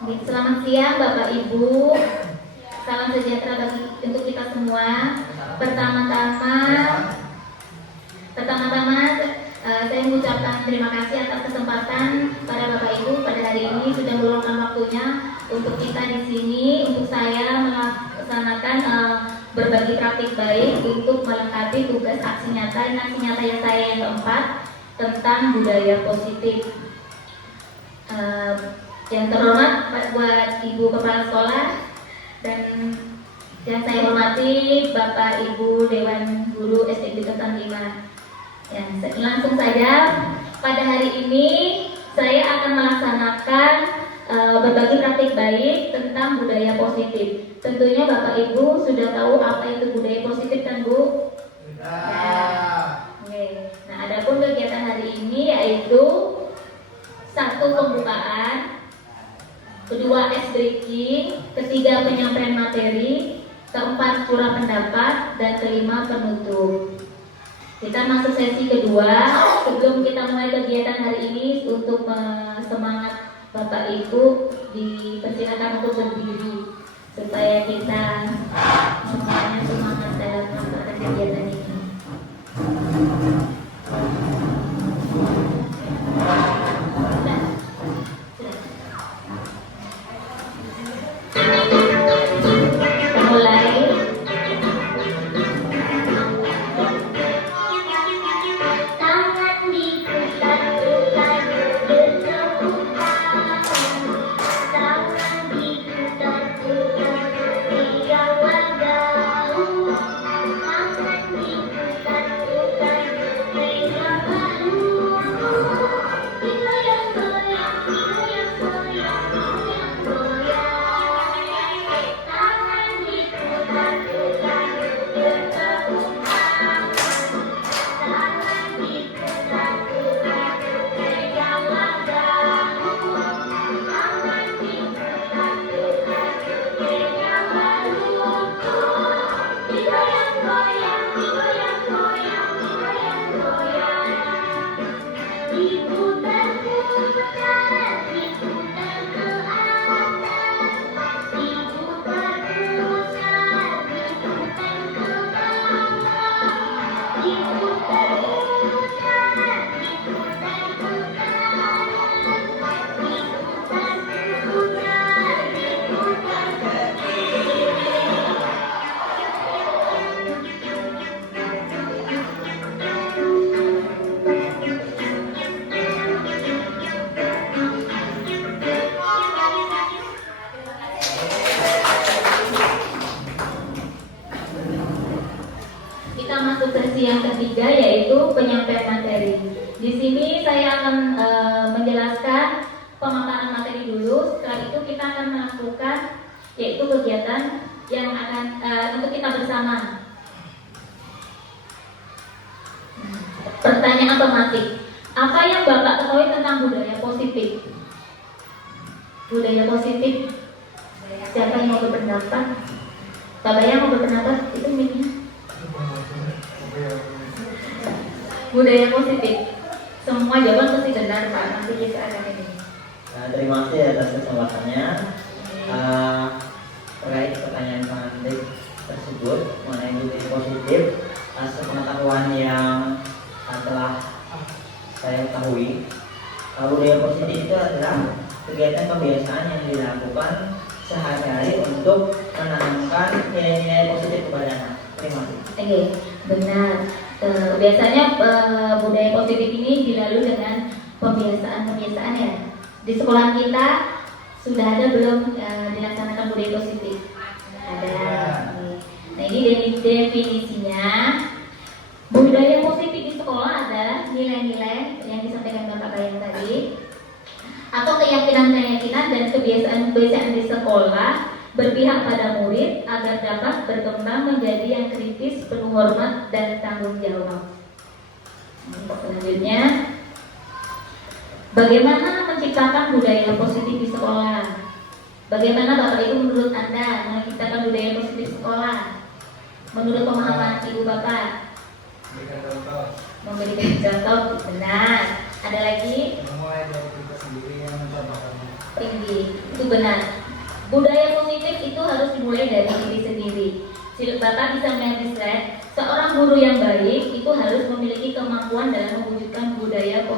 Selamat siang Bapak Ibu. Salam sejahtera untuk kita semua. Pertama-tama saya mengucapkan terima kasih atas kesempatan pada Bapak Ibu pada hari ini sudah meluangkan waktunya untuk kita di sini, untuk saya melaksanakan berbagi praktik baik untuk melengkapi tugas aksi nyata yang saya yang keempat tentang budaya positif. Yang terhormat buat Ibu Kepala Sekolah dan yang saya hormati Bapak Ibu Dewan Guru SDB Ketan 5. Ya, langsung saja pada hari ini saya akan melaksanakan berbagi praktik baik tentang budaya positif. Tentunya Bapak Ibu sudah tahu apa itu budaya positif kan Bu? Ya. Oke. Nah, adapun kegiatan hari ini yaitu satu pembukaan, kedua ice breaking, ketiga penyampaian materi, keempat curah pendapat, dan kelima penutup. Kita masuk sesi kedua. Sebelum kita mulai kegiatan hari ini, untuk semangat Bapak Ibu dipersilakan untuk berdiri supaya kita semuanya semangat dalam melaksanakan kegiatan ini. Yang ketiga yaitu penyampaian materi. Di sini saya akan menjelaskan pemaparan materi dulu. Setelah itu kita akan melakukan yaitu kegiatan yang akan untuk kita bersama. Pertanyaan otomatis. Apa yang Bapak ketahui tentang budaya positif? Budaya positif. Siapa yang mau berpendapat? Bapak yang mau berpendapat itu miliknya. Budaya positif. Semua jawaban pasti benar Pak. Nanti kita akan ini. Terima kasih atas kesempatannya. Terkait pertanyaan menarik tersebut mengenai budaya positif, sepengetahuan yang telah saya ketahui, budaya positif itu adalah kegiatan kebiasaan yang dilakukan sehari-hari untuk menanamkan nilai-nilai positif kepada anak. Terima kasih. Oke, benar. Biasanya budaya positif ini dilalui dengan pembiasaan ya. Di sekolah kita sudah ada belum dilaksanakan budaya positif? Ada. Nah, ini definisinya. Budaya positif di sekolah adalah nilai-nilai yang disampaikan Bapak Bayang tadi, atau keyakinan-keyakinan dan kebiasaan-kebiasaan di sekolah berpihak pada murid agar dapat berkembang menjadi yang kritis, penuh hormat, dan tanggung jawab. Selanjutnya, bagaimana menciptakan budaya positif di sekolah? Bagaimana Bapak Ibu menurut Anda menciptakan budaya positif di sekolah? Menurut pemahaman Ibu Bapak? Memberikan contoh, benar. Ada lagi? Memulai dari kita sendiri yang mencoba. Tinggi. Itu benar. Budaya positif itu harus dimulai dari diri sendiri. Bapak bisa melihat di slide, seorang guru yang baik itu harus memiliki kemampuan dalam mewujudkan budaya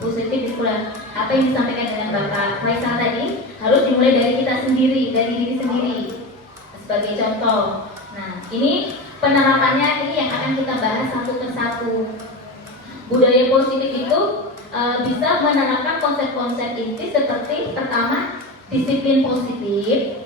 positif di sekolah. Apa yang disampaikan dengan Bapak Faisal tadi harus dimulai dari kita sendiri, dari diri sendiri. Sebagai contoh, nah ini penerapannya ini yang akan kita bahas satu persatu. Budaya positif itu bisa menerapkan konsep-konsep inti seperti pertama disiplin positif.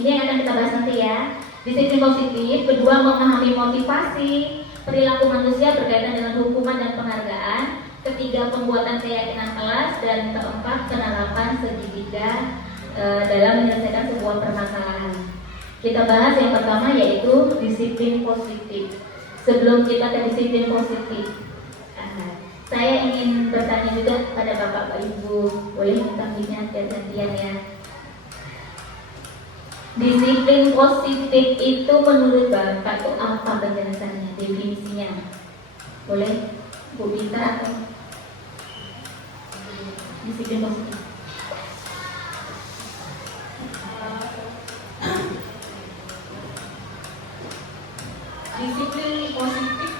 Ini yang akan kita bahas nanti ya. Disiplin positif, kedua memahami motivasi, perilaku manusia berkaitan dengan hukuman dan penghargaan, ketiga pembuatan keyakinan kelas, dan keempat penerapan segitiga dalam menyelesaikan sebuah permasalahan. Kita bahas yang pertama yaitu disiplin positif. Sebelum kita ke disiplin positif, saya ingin bertanya juga pada Bapak Ibu, boleh minta mic-nya gantian ya. Disiplin positif itu menurut Bapak itu apa penjelasannya, definisinya? Boleh Bu Bita atau disiplin positif? Disiplin positif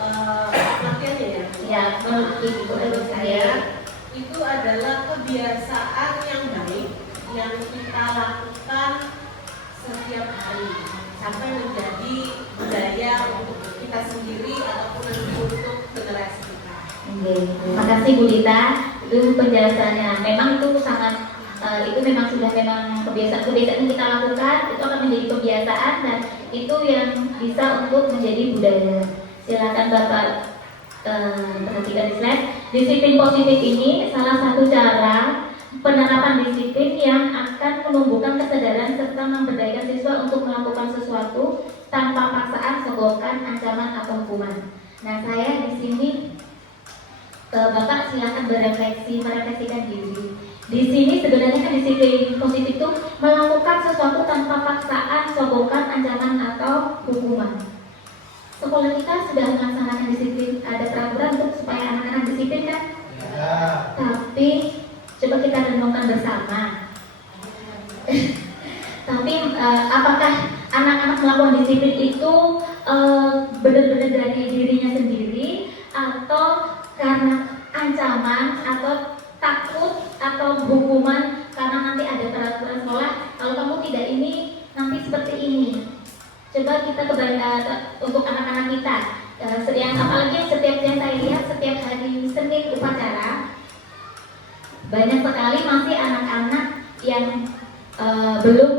artinya ya? Ya, menurut saya Itu adalah kebiasaan yang baik yang kita lakukan setiap hari sampai menjadi budaya untuk kita sendiri ataupun untuk generasi kita. Oke, terima kasih Bu Dita. Itu penjelasannya. Memang itu sangat itu memang sudah memang kebiasaan yang kita lakukan itu akan menjadi kebiasaan dan itu yang bisa untuk menjadi budaya. Silakan Bapak perhatikan di slide. Disiplin positif ini salah satu cara penerapan disiplin yang akan menumbuhkan kesadaran serta memberdayakan siswa untuk melakukan sesuatu tanpa paksaan, sogokan, ancaman atau hukuman. Nah, saya di sini Bapak silakan merefleksikan diri. Di sini sebenarnya kan disiplin positif itu melakukan sesuatu tanpa paksaan, sogokan, ancaman atau hukuman. Sekolah kita sudah melaksanakan disiplin, ada peraturan untuk supaya anak-anak disiplin kan? Ya. Tapi coba kita renungkan bersama. Tapi apakah anak-anak melakukan disiplin itu benar-benar dari dirinya sendiri atau karena ancaman atau takut atau hukuman karena nanti ada peraturan sekolah kalau kamu tidak ini nanti seperti ini. Coba kita untuk anak-anak kita yang apalagi setiap yang saya lihat setiap hari Senin upacara banyak sekali masih anak-anak yang belum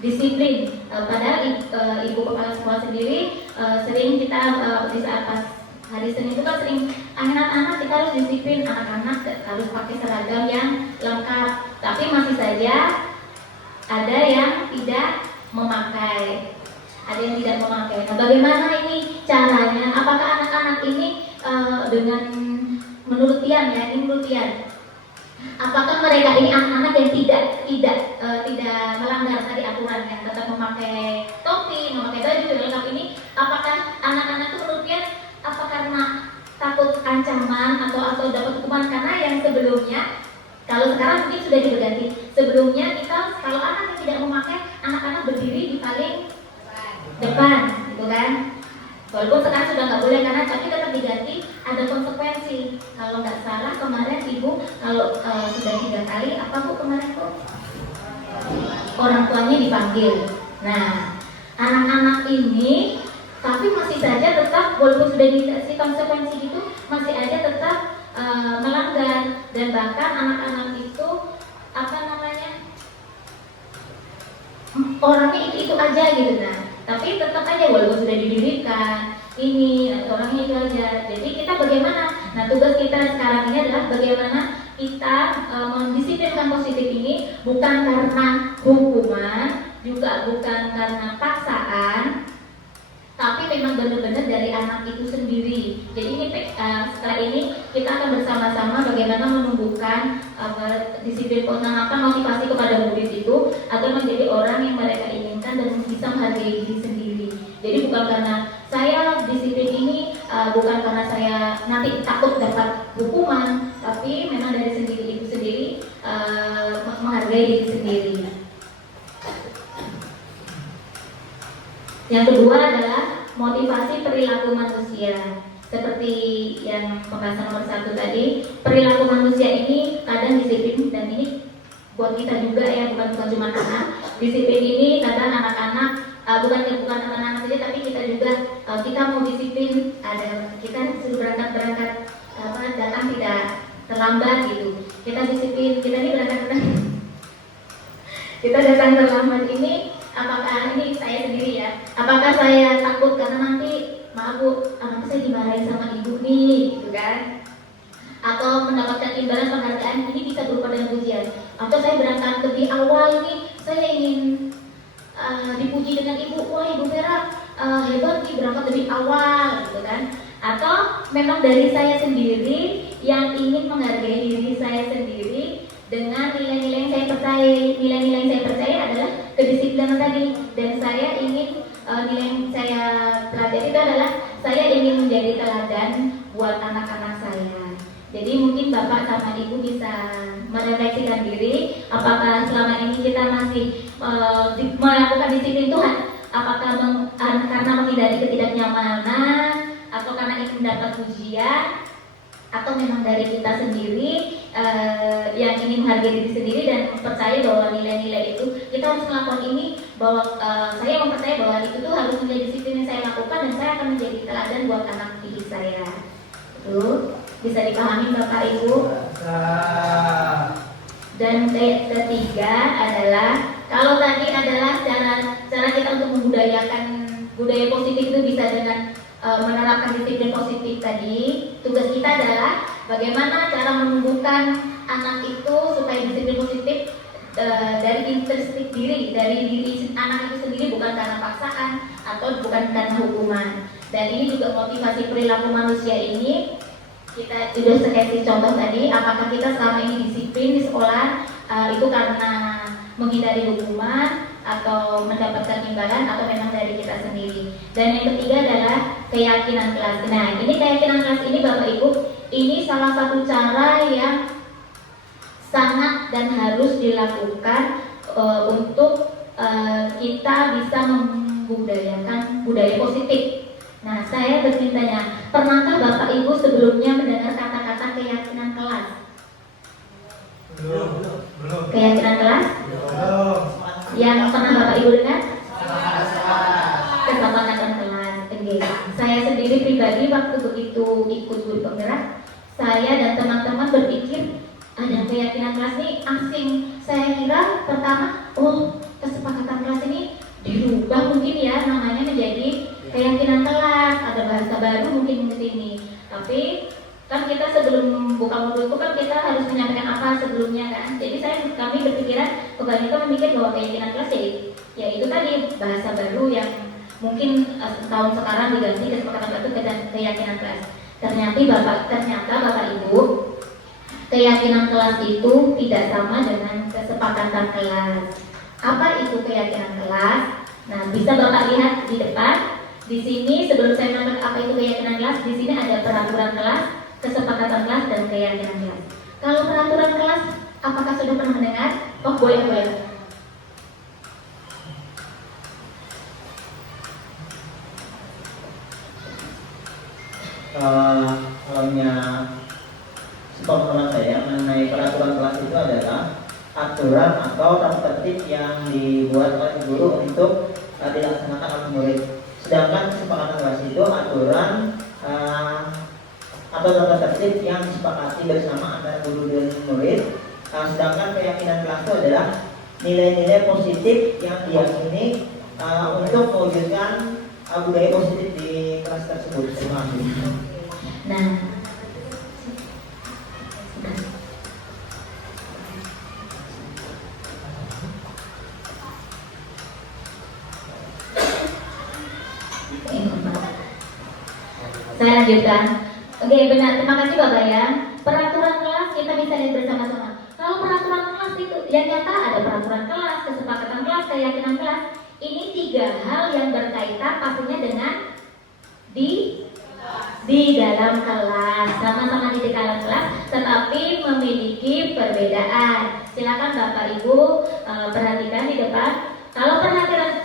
disiplin. Padahal ibu kepala sekolah sendiri sering kita di saat pas hari Senin itu kan sering anak-anak kita harus disiplin, anak-anak harus pakai seragam yang lengkap. Tapi masih saja ada yang tidak memakai. Ada yang tidak memakai. Nah, bagaimana ini caranya? Apakah anak-anak ini dengan menurut Tian ya, ini menurut Tian, apakah mereka ini anak-anak yang tidak melanggar tadi aturannya, tetap memakai topi, memakai baju yang lengkap ini? Apakah anak-anak itu menurut Tian apa karena takut ancaman atau dapat hukuman? Karena yang sebelumnya, kalau sekarang mungkin sudah diganti. Sebelumnya kita kalau anak yang tidak memakai, anak-anak berdiri di paling depan, gitu kan? Walaupun sekarang sudah nggak boleh karena tapi tetap diganti ada konsekuensi. Kalau nggak salah kemarin ibu kalau sudah 3 kali apa bu kemarin bu? Orang tuanya dipanggil. Nah, anak-anak ini tapi masih saja tetap walaupun sudah dikasih konsekuensi itu masih aja tetap melanggar dan bahkan anak-anak itu apa namanya orangnya itu aja gitu. Nah, tapi tetap aja walaupun sudah didirikan ini orangnya itu aja. Jadi kita bagaimana? Nah, tugas kita sekarang ini adalah bagaimana kita mendisiplinkan positif ini bukan karena hukuman, juga bukan karena paksaan, tapi memang benar-benar dari anak itu sendiri. Jadi ini setelah ini kita akan bersama-sama bagaimana menumbuhkan disiplin penanaman motivasi kepada murid itu agar menjadi orang yang mereka inginkan dan bisa menghargai diri sendiri. Jadi bukan karena saya disiplin ini bukan karena saya nanti takut dapat hukuman, tapi memang dari sendiri itu sendiri menghargai diri sendiri. pembahasan nomor 1 tadi, perilaku manusia ini kadang disiplin, dan ini buat kita juga ya, bukan cuma anak. Disiplin ini kadang anak-anak, bukan anak-anak saja, tapi kita juga, kita mau disiplin, ada kita suruh berangkat datang tidak terlambat gitu. Kita disiplin, kita ini berangkat kita datang terlambat ini, apakah ini saya sendiri ya? Apakah saya takut karena nanti maaf bu, nanti saya dimarahin sama ibu nih, gitu kan? Atau mendapatkan imbalan penghargaan ini bisa berupa dengan pujian. Atau saya berangkat lebih awal nih, saya ingin dipuji dengan ibu, wah ibu Vera hebat nih berangkat lebih awal, gitu kan? Atau memang dari saya sendiri yang ingin menghargai diri saya sendiri dengan nilai-nilai yang saya percaya. Nilai-nilai yang saya percaya adalah kedisiplinan tadi, dan saya ingin nilai yang saya pelajari itu adalah saya ingin menjadi teladan buat anak-anak saya. Jadi mungkin bapak sama ibu bisa merefleksikan diri, apakah selama ini kita masih melakukan disiplin Tuhan, apakah karena menghindari ketidaknyamanan, atau karena ingin mendapat pujian, atau memang dari kita sendiri yang ingin menghargai diri sendiri dan percaya bahwa nilai-nilai itu kita harus melakukan ini, bahwa saya mempercaya bahwa itu tuh harus menjadi disiplin yang saya lakukan dan saya akan menjadi teladan buat anak didik saya. Itu bisa dipahami Bapak Ibu. Dan ketiga adalah, kalau tadi adalah cara kita untuk membudayakan budaya positif itu bisa dengan menerapkan disiplin positif tadi. Tugas kita adalah bagaimana cara menumbuhkan anak itu supaya disiplin positif dari intrinsik diri, dari diri anak itu sendiri, bukan karena paksaan atau bukan karena hukuman. Dan ini juga motivasi perilaku manusia ini. Kita sudah kasih contoh tadi, apakah kita selama ini disiplin di sekolah itu karena menghindari hukuman atau mendapatkan imbalan, atau memang dari kita sendiri. Dan yang ketiga adalah keyakinan kelas. Nah, ini keyakinan kelas ini Bapak Ibu, ini salah satu cara yang sangat dan harus dilakukan untuk kita bisa membudayakan budaya positif. Nah, saya bertanya, pernahkah Bapak Ibu sebelumnya mendengar kata-kata keyakinan kelas? Belum. Keyakinan kelas? Yang pernah Bapak Ibu dengar? Kesepakatan kelas. Okay. Saya sendiri pribadi waktu begitu ikut guru penggerak, saya dan teman-teman berpikir ada keyakinan kelas ini asing. Saya kira pertama, kesepakatan kelas ini dirubah mungkin ya, namanya menjadi keyakinan kelas, ada bahasa baru mungkin di sini. Tapi kan kita sebelum buka modul itu kan kita harus menyampaikan apa sebelumnya kan. Jadi kami berpikiran, kebanyakan memikir bahwa keyakinan kelas ya itu tadi bahasa baru yang mungkin tahun sekarang diganti kesepakatan kelas itu keyakinan kelas. Ternyata Bapak Ibu, keyakinan kelas itu tidak sama dengan kesepakatan kelas. Apa itu keyakinan kelas? Nah, bisa Bapak lihat di depan. Di sini sebelum saya menyampaikan apa itu keyakinan kelas, di sini ada peraturan kelas, kesepakatan kelas, dan keyakinan kelas. Kalau peraturan kelas, apakah sudah pernah mendengar? Oh, boleh. Kalau sepengetahuan saya mengenai peraturan kelas itu adalah aturan atau tata tertib yang dibuat oleh guru untuk dilaksanakan oleh murid. Sedangkan kesepakatan kelas itu aturan atau tata tertib yang disepakati bersama antara guru dan murid. Sedangkan keyakinan kelas itu adalah nilai-nilai positif yang diyakini untuk mewujudkan budaya positif di kelas tersebut. Terima kasih. Nah, saya lanjutkan. Oke, benar. Terima kasih Bapak ya. Peraturan kelas kita bisa lihat bersama-sama. Kalau peraturan kelas itu yang nyata ada peraturan kelas, kesepakatan kelas, keyakinan kelas. Ini 3 hal yang berkaitan pastinya dengan di dalam kelas, sama-sama di dalam kelas, tetapi memiliki perbedaan. Silakan Bapak Ibu perhatikan di depan. Kalau peraturan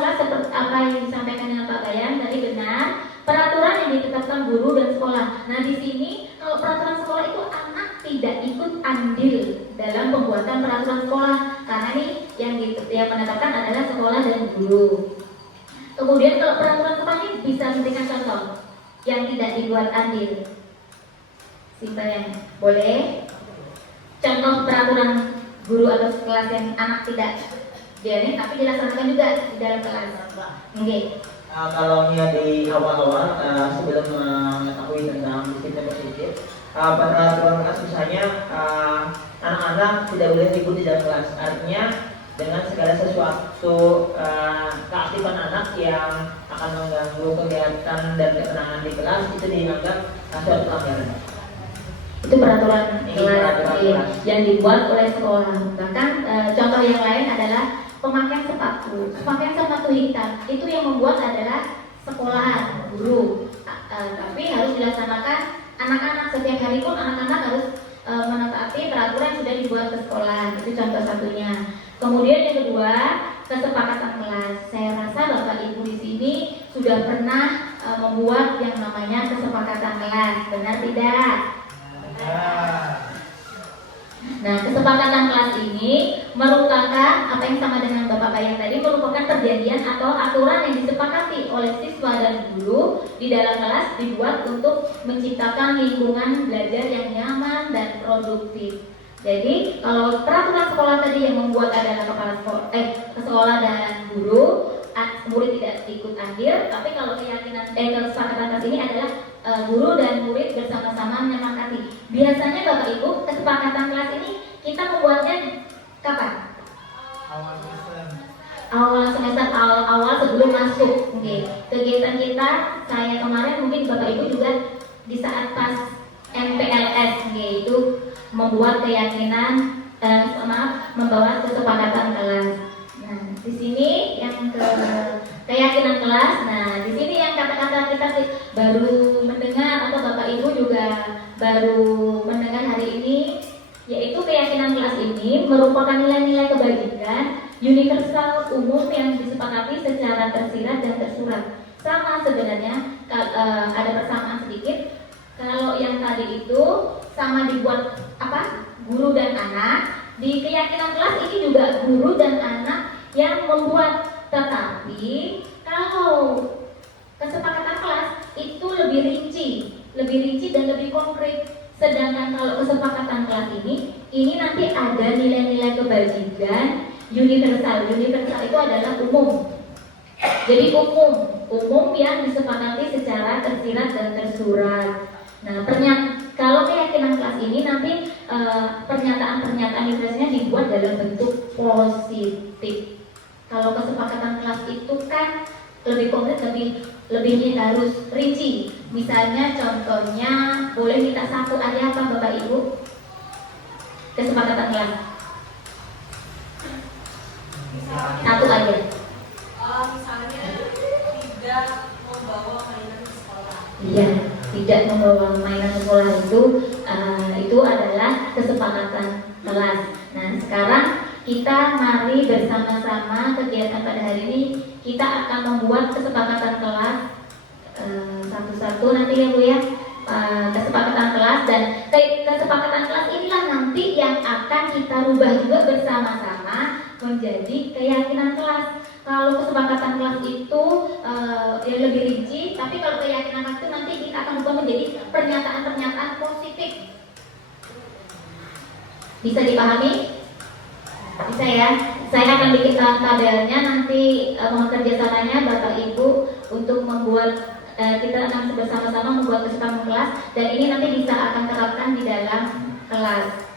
kelas seperti apa yang disampaikan dengan Pak Bayan tadi benar, peraturan yang ditetapkan guru dan sekolah. Nah, di sini kalau kalau peraturan sekolah itu anak tidak ikut andil dalam pembuatan peraturan sekolah, karena ini yang menetapkan adalah sekolah dan guru. Kemudian kalau peraturan sekolah ini bisa memberikan contoh yang tidak dibuat andil. Simpelnya, boleh? Contoh peraturan guru atau kelas yang anak tidak dianin tapi dilaksanakan juga di dalam kelas. Oke. Kalau niat di awal-awal sebelum mengetahui tentang disiplin positif, pada aturan kelas misalnya anak-anak tidak boleh ribut di dalam kelas. Artinya dengan segala sesuatu keaktifan anak yang akan mengganggu kegiatan dan ketenangan di kelas itu dianggap suatu pelanggaran. Itu peraturan kelas yang dibuat oleh sekolah. Bahkan contoh yang lain adalah pemakaian sepatu hitam. Itu yang membuat adalah sekolahan, guru. Tapi harus dilaksanakan anak-anak. Setiap hari pun anak-anak harus menaati peraturan yang sudah dibuat ke sekolah. Itu contoh satunya. Kemudian yang kedua, kesepakatan kelas. Saya rasa Bapak Ibu di sini sudah pernah membuat yang namanya kesepakatan kelas. Benar tidak? Nah, kesepakatan kelas ini merupakan apa yang sama dengan Bapak bayang tadi, merupakan perjanjian atau aturan yang disepakati oleh siswa dan guru di dalam kelas, dibuat untuk menciptakan lingkungan belajar yang nyaman dan produktif. Jadi, kalau peraturan sekolah tadi yang membuat adalah kepala sekolah dan guru, murid tidak ikut andil, tapi kalau kesepakatan kelas ini adalah guru dan murid bersama-sama menyepakati. Biasanya Bapak Ibu, kesepakatan kelas ini kita membuatnya kapan? Awal semester, awal sebelum masuk. Oke. Kegiatan kita, saya kemarin mungkin Bapak Ibu juga di saat pas MPLS, yaitu membuat keyakinan, membawa kesepakatan kelas. Nah, di sini yang keyakinan kelas. Nah, di sini yang kata-kata kita baru mendengar atau Bapak Ibu juga baru mendengar hari ini, yaitu keyakinan kelas ini merupakan nilai-nilai kebajikan universal umum yang disepakati secara tersirat dan tersurat. Sama sebenarnya, ada persamaan sedikit. Kalau yang tadi itu sama dibuat guru dan anak, di keyakinan kelas ini juga guru dan anak yang membuat. Tetapi kalau kesepakatan kelas itu lebih rinci dan lebih konkret. Sedangkan kalau kesepakatan kelas ini nanti ada nilai-nilai kebajikan universal. Universal itu adalah umum. Jadi umum yang disepakati secara tersirat dan tersurat. Nah, kalau keyakinan kelas ini nanti pernyataan-pernyataan universalnya dibuat dalam bentuk positif. Kalau kesepakatan kelas itu kan lebih konkret, lebih harus rinci. Misalnya contohnya boleh minta satu aja apa Bapak Ibu? Kesepakatan kelas. Satu aja. Misalnya tidak membawa mainan ke sekolah. Iya, tidak membawa mainan ke sekolah itu adalah kesepakatan kelas. Nah, sekarang kita mari bersama-sama kegiatan pada hari ini kita akan membuat kesepakatan kelas satu-satu nanti ya Bu ya, kesepakatan kelas, dan kesepakatan kelas inilah nanti yang akan kita rubah juga bersama-sama menjadi keyakinan kelas. Kalau kesepakatan kelas itu yang lebih rinci, tapi kalau keyakinan kelas itu nanti kita akan rubah menjadi pernyataan-pernyataan positif. Bisa dipahami? Bisa ya? Saya akan bikin tabelnya nanti, mohon kerjasamanya Bapak Ibu untuk membuat, kita akan bersama-sama membuat kesepakatan kelas, dan ini nanti bisa akan terapkan di dalam kelas.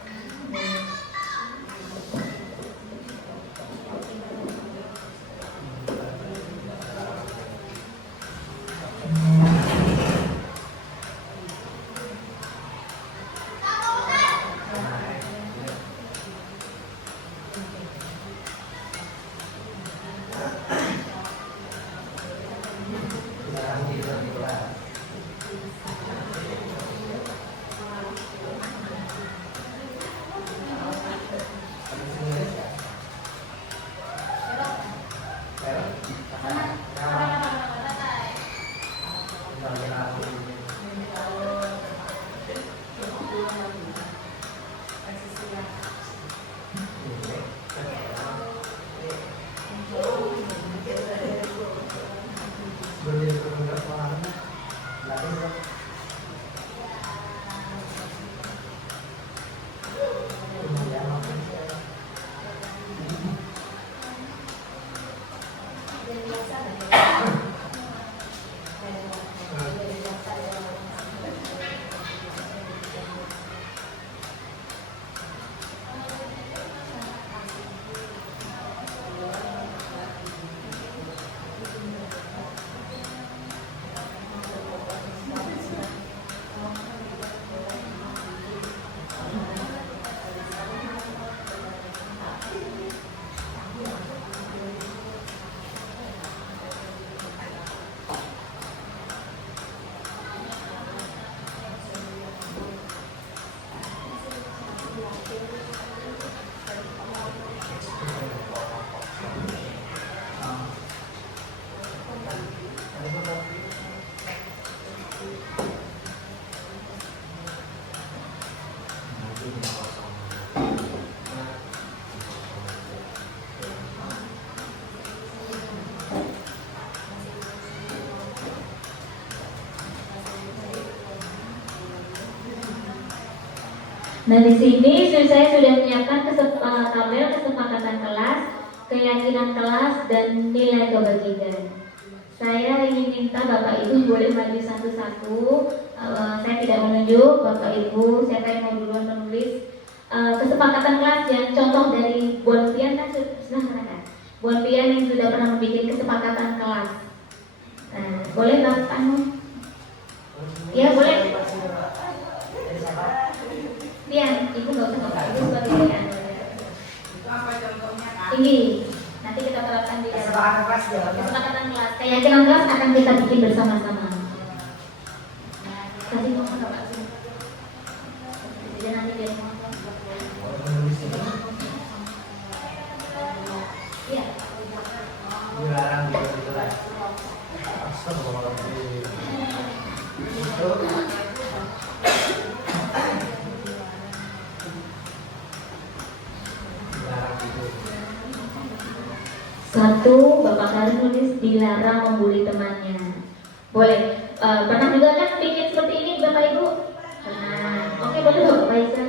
Nah, di sini saya sudah menyiapkan tabel kesepakatan kelas, keyakinan kelas, dan nilai kebajikan. Saya ingin minta Bapak Ibu boleh maju satu-satu. Saya tidak menunjuk Bapak Ibu, siapa yang mau duluan menulis kesepakatan kelas yang contoh dari Buan Pian kan sudah kan? Buan Pian yang sudah pernah membuat kesepakatan kelas. Nah, boleh Bapak Anu? Ya boleh. Pian, Ibu nggak usah Bapak Ibu sebagai anu. Itu apa contohnya, Kak? Ini nanti kita terapkan di dalam kesepakatan kelas. Keyakinan kelas akan kita bikin bersama-sama. Kasih ngomong Bapak sini. Jadi nanti dia ngomong. Iya. Dilarang di kelas. Satu, Bapak Karim nulis dilarang membuli temannya. Boleh. Pernah juga kan bikin seperti ini Bapak Ibu? Pernah. Oke, boleh Bapak Faisal.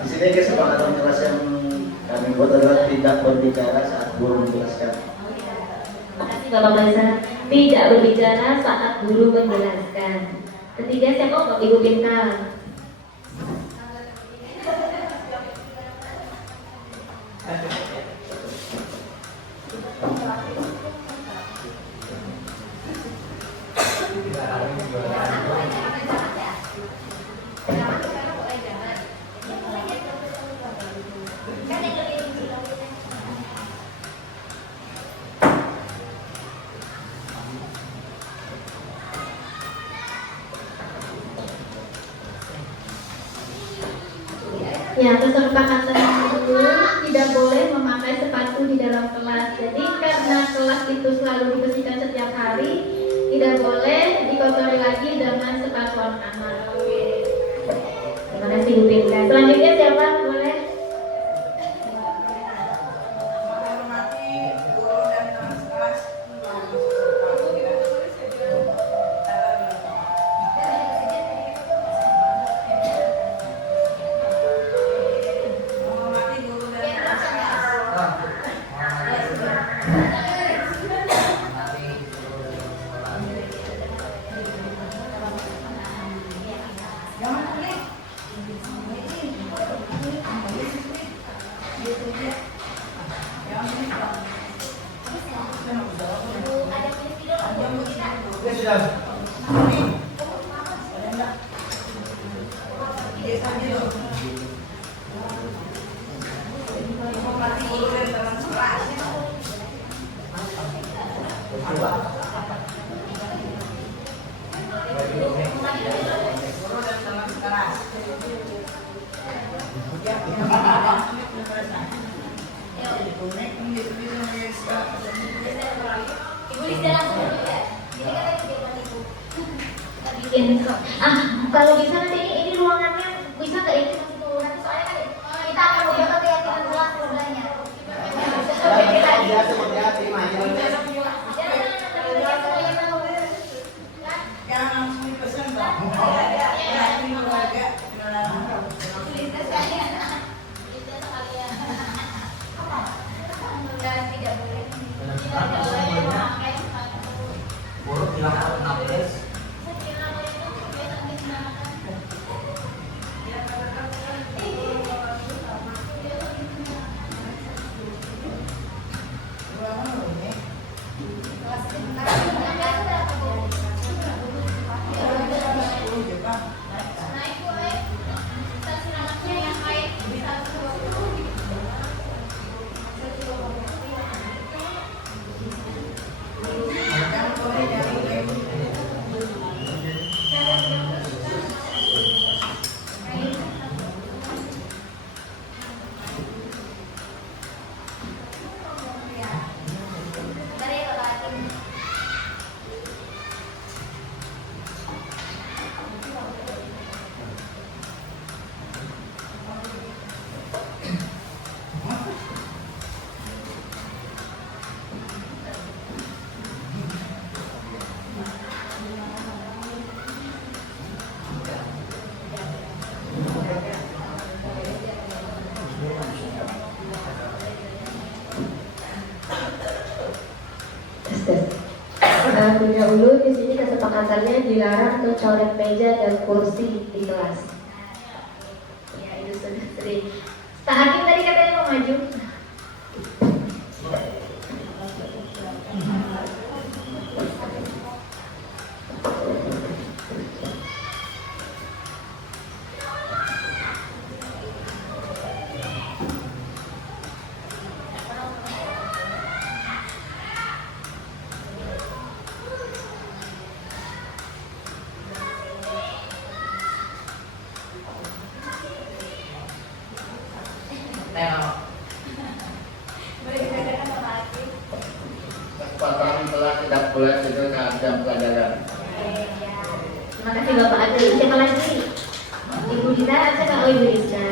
Di sini kesepakatan kelas yang kami buat adalah tidak berbicara saat guru menjelaskan. Terima kasih Bapak Faisal. Tidak berbicara saat guru menjelaskan. Ketiga, siapa Bapak Ibu Pintar? Ya, kesepakatan itu tidak boleh memakai sepatu di dalam kelas. Jadi karena kelas itu selalu dibersihkan setiap hari, tidak boleh dikotori lagi dengan sepatu anak-anak. Terima kasih Bu Pinka. Selanjutnya siapa? Boleh? Menghormati guru dan teman sekelas. Menghormati guru dan teman sekelas. Kalau bisa nanti ini ruangannya bisa nggak ini masih mau nanti soalnya kan kita akan beberapa keyakinan kelas sebelahnya. Dia seperti hati maju. Jangan langsung dipesan dong. Ini keluarga. Buruk bilang 16. Lebih dahulu di sini kesepakatannya dilarang mencoret meja dan kursi di kelas. Ya itu sudah sering. Pak Hakim tadi katanya mau maju. Kesempatan telah tidak boleh itu jam pelajaran. Terima kasih Bapak Adil. Siapa lagi? Ibu Dita, saya Ibu Dita.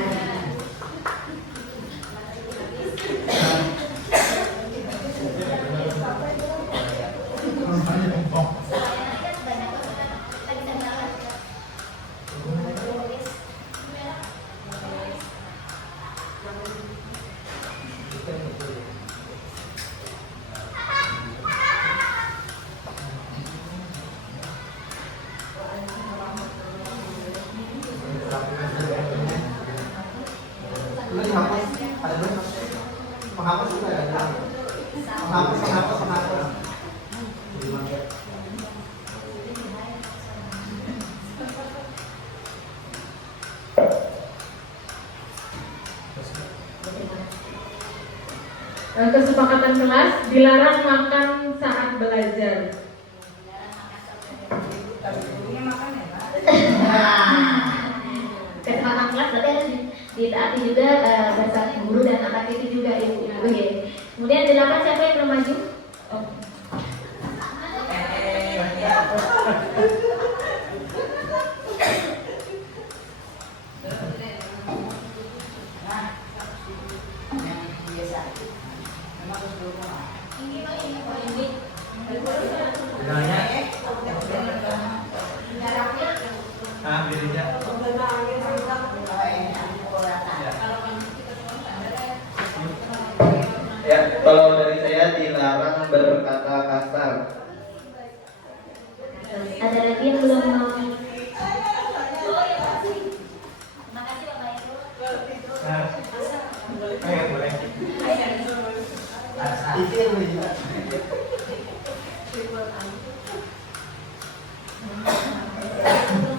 Lu dihapus, ada belum? Menghapus juga ya? Menghapus. Kesepakatan kelas dilarang makan saat belajar. Kesepakatan kelas berarti harus ditaati juga bahasa guru dan anak itu juga ibu. Ya. Kemudian di 8 siapa yang belum maju? Oh. Ya, kalau dari saya dilarang berkata kasar. Ada lagi yang belum mau? Itu yang boleh juga.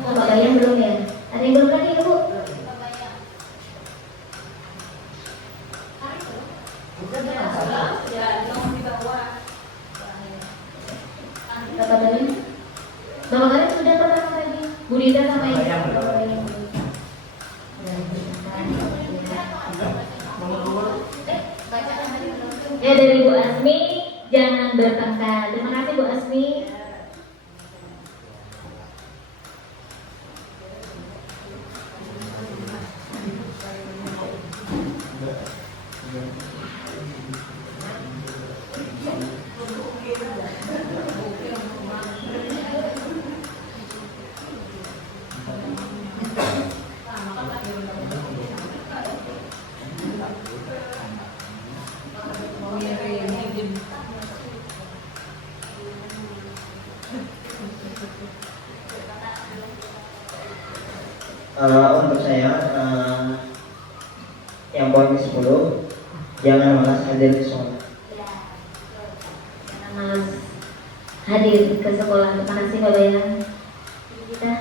Bapak yang belum ya? Ada yang belum lagi Ibu? Bapak Bayan? Bapak Bayan sudah pertama lagi? Bu Dita sama Ibu? Ya dari Bu Asmi, jangan bertengkar. Terima kasih Bu Asmi. Untuk saya yang poin ke-10, jangan malas hadir ke sekolah. Ya, jangan malas hadir ke sekolah. Terima kasih Bapak yang kita.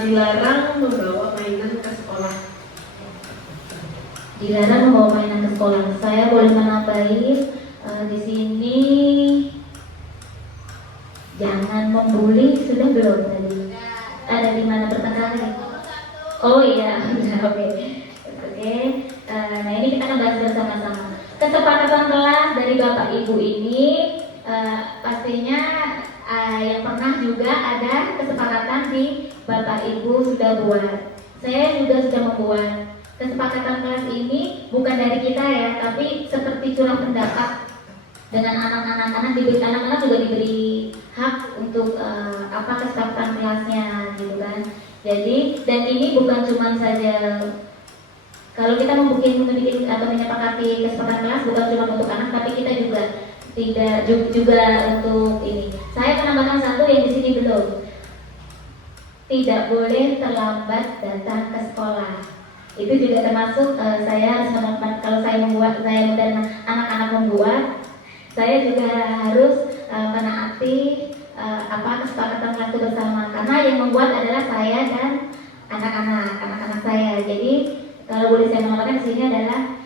Dilarang membawa mainan ke sekolah. Dilarang membawa mainan ke sekolah. Saya boleh menambahi di sini jangan membuli, sudah belum tadi? Ada di mana pertengahan? Oh iya, oke. Oke. Nah ini kita akan bahas bersama-sama. Kesepakatan kelas dari Bapak Ibu ini pastinya yang pernah juga ada kesepakatan di Bapak Ibu sudah buat. Saya juga sudah membuat kesepakatan kelas ini bukan dari kita ya, tapi seperti curah pendapat dengan anak-anak juga diberi hak untuk apa kesepakatan kelasnya gitu kan. Jadi dan ini bukan cuma saja kalau kita membuat atau menyepakati kesepakatan kelas bukan cuma untuk anak, tapi kita juga tidak juga untuk ini. Saya menambahkan satu yang di sini belum. Tidak boleh terlambat datang ke sekolah. Itu juga termasuk saya harus kalau saya dan anak-anak membuat, saya juga harus menaati apa kesepakatan kelas itu bersama. Karena yang membuat adalah saya dan anak-anak saya. Jadi kalau boleh saya mengatakan di sini adalah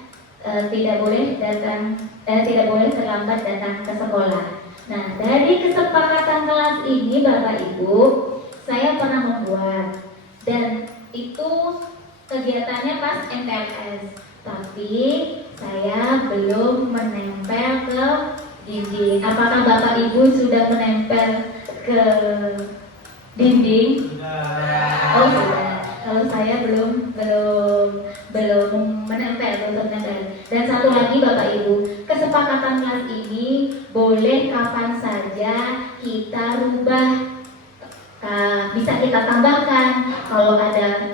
tidak boleh terlambat datang ke sekolah. Nah, dari kesepakatan kelas ini Bapak Ibu, saya pernah membuat dan itu kegiatannya pas MTLS, tapi saya belum menempel ke dinding. Apakah Bapak Ibu sudah menempel ke dinding? Oh sudah. Kalau saya belum menempel. Dan satu lagi Bapak Ibu, kesepakatan kelas ini boleh kapan saja kita rubah. Bisa kita tambahkan kalau ada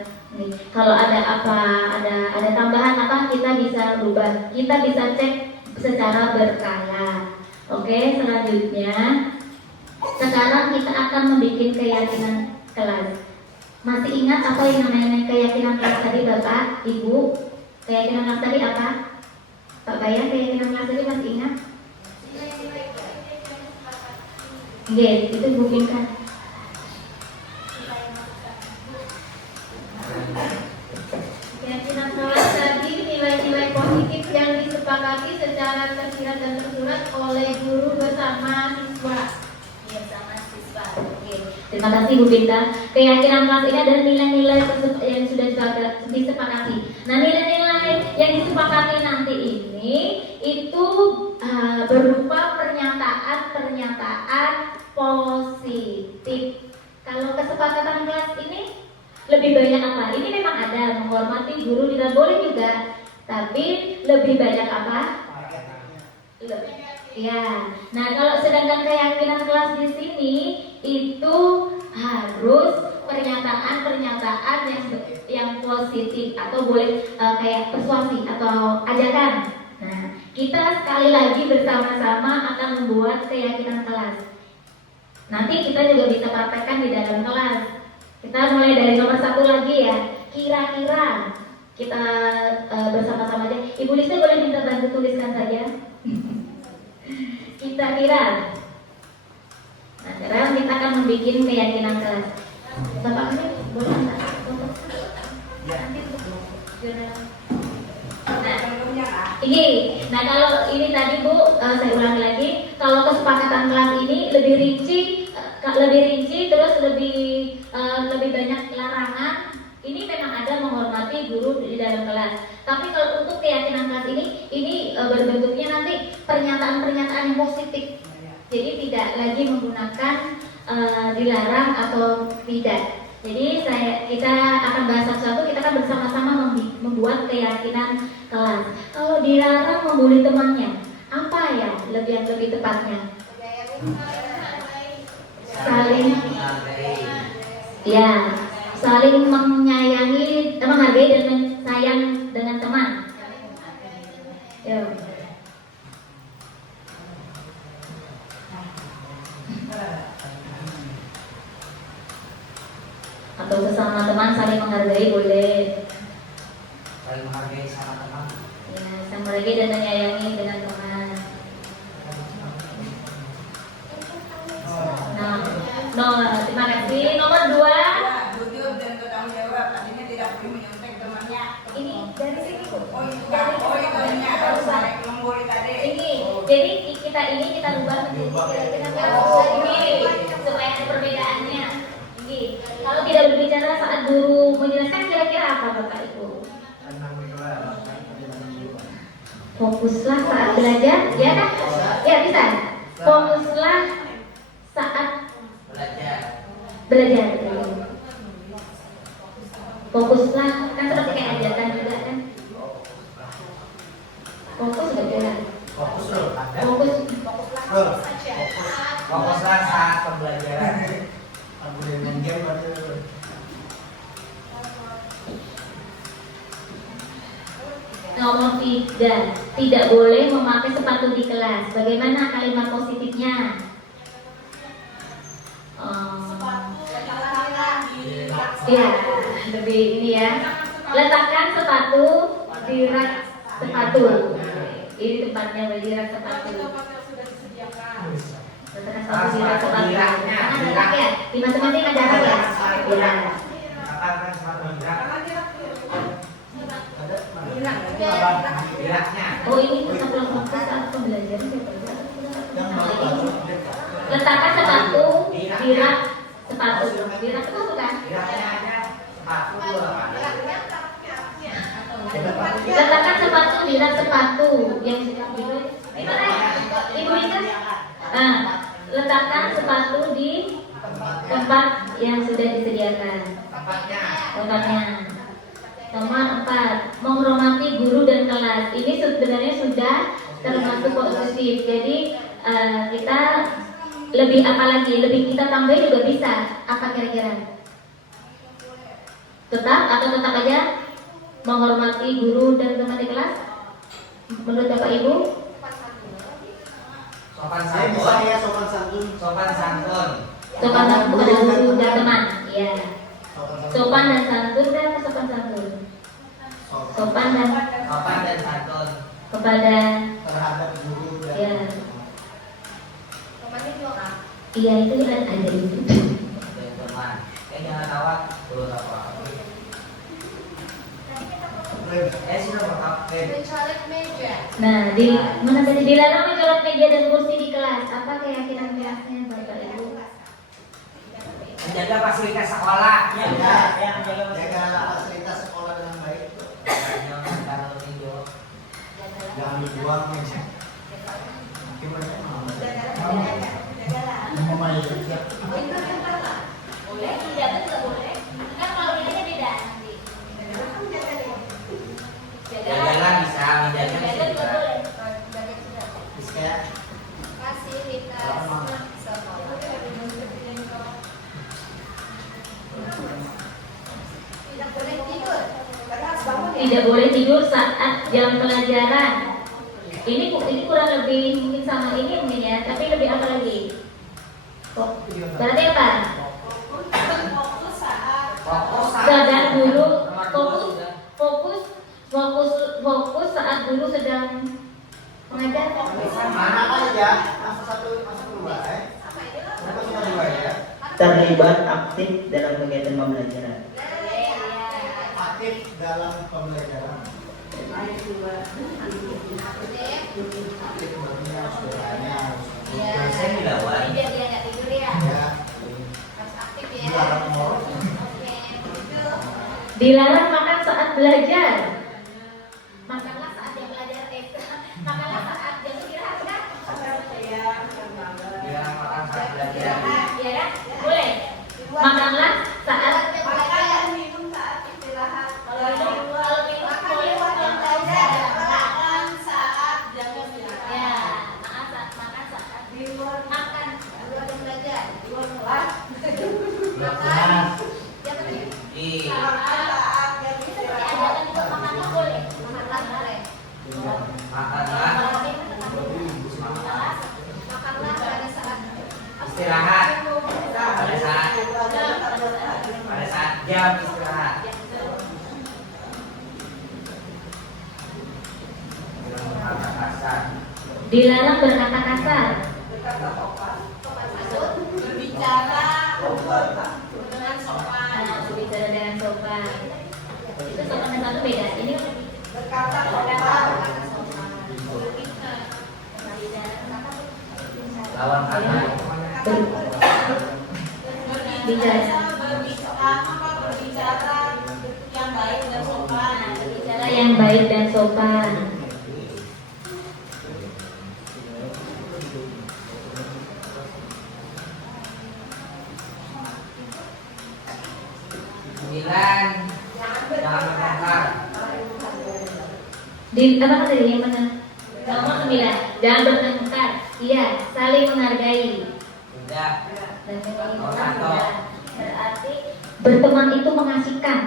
tambahan apa kita bisa rubah, kita bisa cek secara berkala. Oke, selanjutnya sekarang kita akan membuat keyakinan kelas. Masih ingat apa yang namanya keyakinan kelas tadi Bapak Ibu? Keyakinan kelas tadi apa? Pak Bayan, keyakinan kelas tadi masih ingat? Yes, itu Bu Pinkan. Keyakinan kelas tadi nilai-nilai positif yang disepakati secara tersirat dan tersurat oleh guru bersama siswa. Ya, sama siswa. Oke. Terima kasih Bu Pinta. Keyakinan kelas ini adalah nilai-nilai yang sudah disepakati. Nah, nilai-nilai yang disepakati nanti ini itu berupa pernyataan positif. Kalau kesepakatan kelas ini lebih banyak apa? Ini memang ada menghormati guru tidak boleh juga, tapi lebih banyak apa? Ya. Nah, kalau sedangkan keyakinan kelas di sini itu harus pernyataan yang positif atau boleh kayak persuasi atau ajakan. Nah, kita sekali lagi bersama-sama akan membuat keyakinan kelas. Nanti kita juga bisa praktekkan di dalam kelas. Kita mulai dari nomor 1 lagi ya. Kira-kira kita bersama-sama aja. Ibu Lisa boleh minta bantu tuliskan saja. Kita kira. Nah, sekarang kita akan membuat keyakinan kelas. Bapak ini boleh nggak? Nah kalau ini tadi Bu, saya ulangi lagi. Kalau kesepakatan kelas ini lebih rinci, terus lebih banyak larangan. Ini memang ada menghormati guru dalam kelas. Tapi kalau untuk keyakinan kelas ini berbentuknya nanti pernyataan-pernyataan yang positif. Jadi tidak lagi menggunakan dilarang atau tidak. Jadi kita akan bahas satu-satu, kita akan bersama-sama membuat keyakinan kelas. Kalau dilarang membuli temannya, apa ya yang lebih tepatnya? Saling menyayangi, menghargai dan sayang dengan teman. Ya. Atau sesama teman saling menghargai boleh. Saling menghargai sama teman. Ya, saling menghargai dan menyayangi dengan teman. Terima kasih. Nomor 2. Jujur dan bertanggung jawab, artinya tidak boleh menyontek temannya. Ini dari sini Bu. Oh itu temannya harus sampai membuli tadi. Ini, jadi kita rubah menjadi kira-kira ini supaya ada perbedaannya. Ini, kalau tidak berbicara saat guru menjelaskan kira-kira apa Bapak Ibu? Fokuslah saat belajar, ya kan? Ya bisa. Fokuslah saat belajar. Fokuslah, kan seperti kayak ajaran juga kan? Fokus sudah jelas. Fokuslah saat pembelajaran. Nomor 3, tidak boleh memakai sepatu di kelas. Bagaimana kalimat positifnya? Ya, lebih ini ya. Letakkan sepatu di rak sepatu. Ini tempatnya di rak sepatu. Letakkan sepatu di rak sepatu. Jangan letak ya. Di masing-masing ada rak ya. Ya. Oh ini tetap lakukan saat pembelajaran. Letakkan sepatu di rak sepatu. Di rak sepatu kan? Letakkan sepatu di rak sepatu yang sudah Ibu itu. Letakkan sepatu di tempat yang sudah disediakan. Tempatnya. Nomor 4, menghormati guru dan kelas. Ini sebenarnya sudah termasuk positif. Jadi kita lebih apa lagi? Lebih kita tambahin juga bisa. Apa kira-kira? Tetap atau tetap aja menghormati guru dan teman di kelas? Menurut Bapak Ibu? Sopan Saya bisa ya sopan santun. Sopan santun. Sopan santun kepada guru dan teman. Iya. Sopan dan santun dan sopan santun. Sopan dan Santun. kepada terhadap guru dan ya. Iya itu kan ada itu. Teman. Jangan tawat. Dulu apa? Sudah berapa? Nah, di mana tadi dilarang mencolok meja dan kursi di kelas. Apa keyakinan kelasnya Bapak Ibu? Menjaga fasilitas sekolah. jaga fasilitas sekolah dengan baik. Jangan dibuang meja. Gimana? Boleh, tidak juga boleh. Kan kalau bedanya beda nanti. Jagalah bisa, menjaga Jaga juga boleh. Bisa ya? Tidak boleh tidur saat jam pelajaran. Ini kurang lebih mungkin sama ini mungkin ya, tapi lebih apa lagi? Berarti apa? Sadar dulu, fokus saat guru sedang mengajar. Mana aja? Masuk satu, masuk dua, Masuk cuma dua ya? terlibat aktif dalam kegiatan pembelajaran. Aktif dalam pembelajaran. Aktif berarti saudaranya harus Saya dilawan. Biar dia nggak tidur ya. ya. Harus aktif Dilarang ngorok. Dilarang makan saat belajar. Makanlah saat jam belajar. Makanlah saat jam istirahat kan? Dilarang makan saat belajar. Iya kan? Boleh. Makanlah saat Makan dan minum saat istirahat. kalau minum boleh. Makan saat jam istirahat. Ya, makan saat Di luar makan. luar jam belajar, di luar kelas. Makan. Ya betul. Di Makan saat jam Ada istirahat. kan juga makanlah boleh. Makan boleh. makanlah Makanlah pada saat istirahat. Pada saat jam istirahat. Kata kasar. Dilarang berkata kasar. berkata sopan. Berbicara dengan sopan. Berbicara dengan sopan. Itu sopan dan satu beda. Ini Berkata sopan. Lawan kata. Berbicara yang baik dan sopan. berbicara yang baik dan sopan. Sembilan. Jangan bertengkar. Di apa tadi yang mana? Nomor 9. Jangan bertengkar. Iya, saling menghargai. Tidak. Dan saling Nomor satu. berarti berteman itu mengasihkan.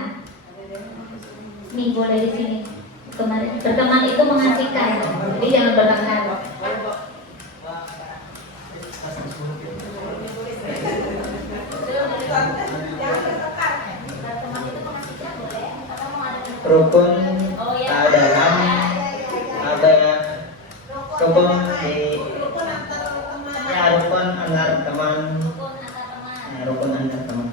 Nih boleh di sini. Kemarin berteman itu mengasihkan. Jadi jangan bertengkar. Berteman itu mengasihkan boleh. Atau mau ada Rukun Oh ya. dalam apa ya? Rukun di Rukun antar teman. ya rukun antar teman. Rukun antar teman. Ya, rukun antar teman.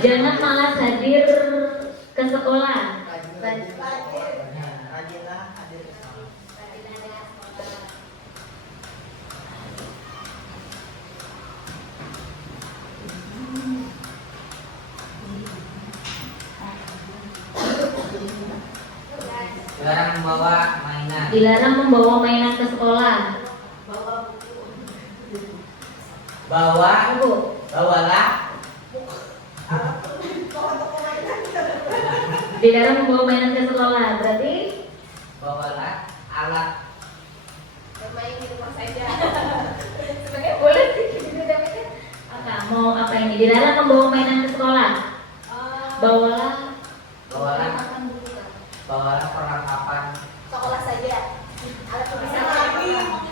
Jangan malas hadir ke sekolah. Dilarang membawa mainan. Dilarang membawa mainan ke sekolah. Bu, Bawalah dilarang membawa mainan ke sekolah. Berarti bawalah alat Bermain di rumah saja. sebenarnya boleh sih. Apa mau apa ini? Dilarang membawa mainan ke sekolah. Bawalah bawalah makan dulu. bawalah perlengkapan Sekolah saja. Alat tulis Tapi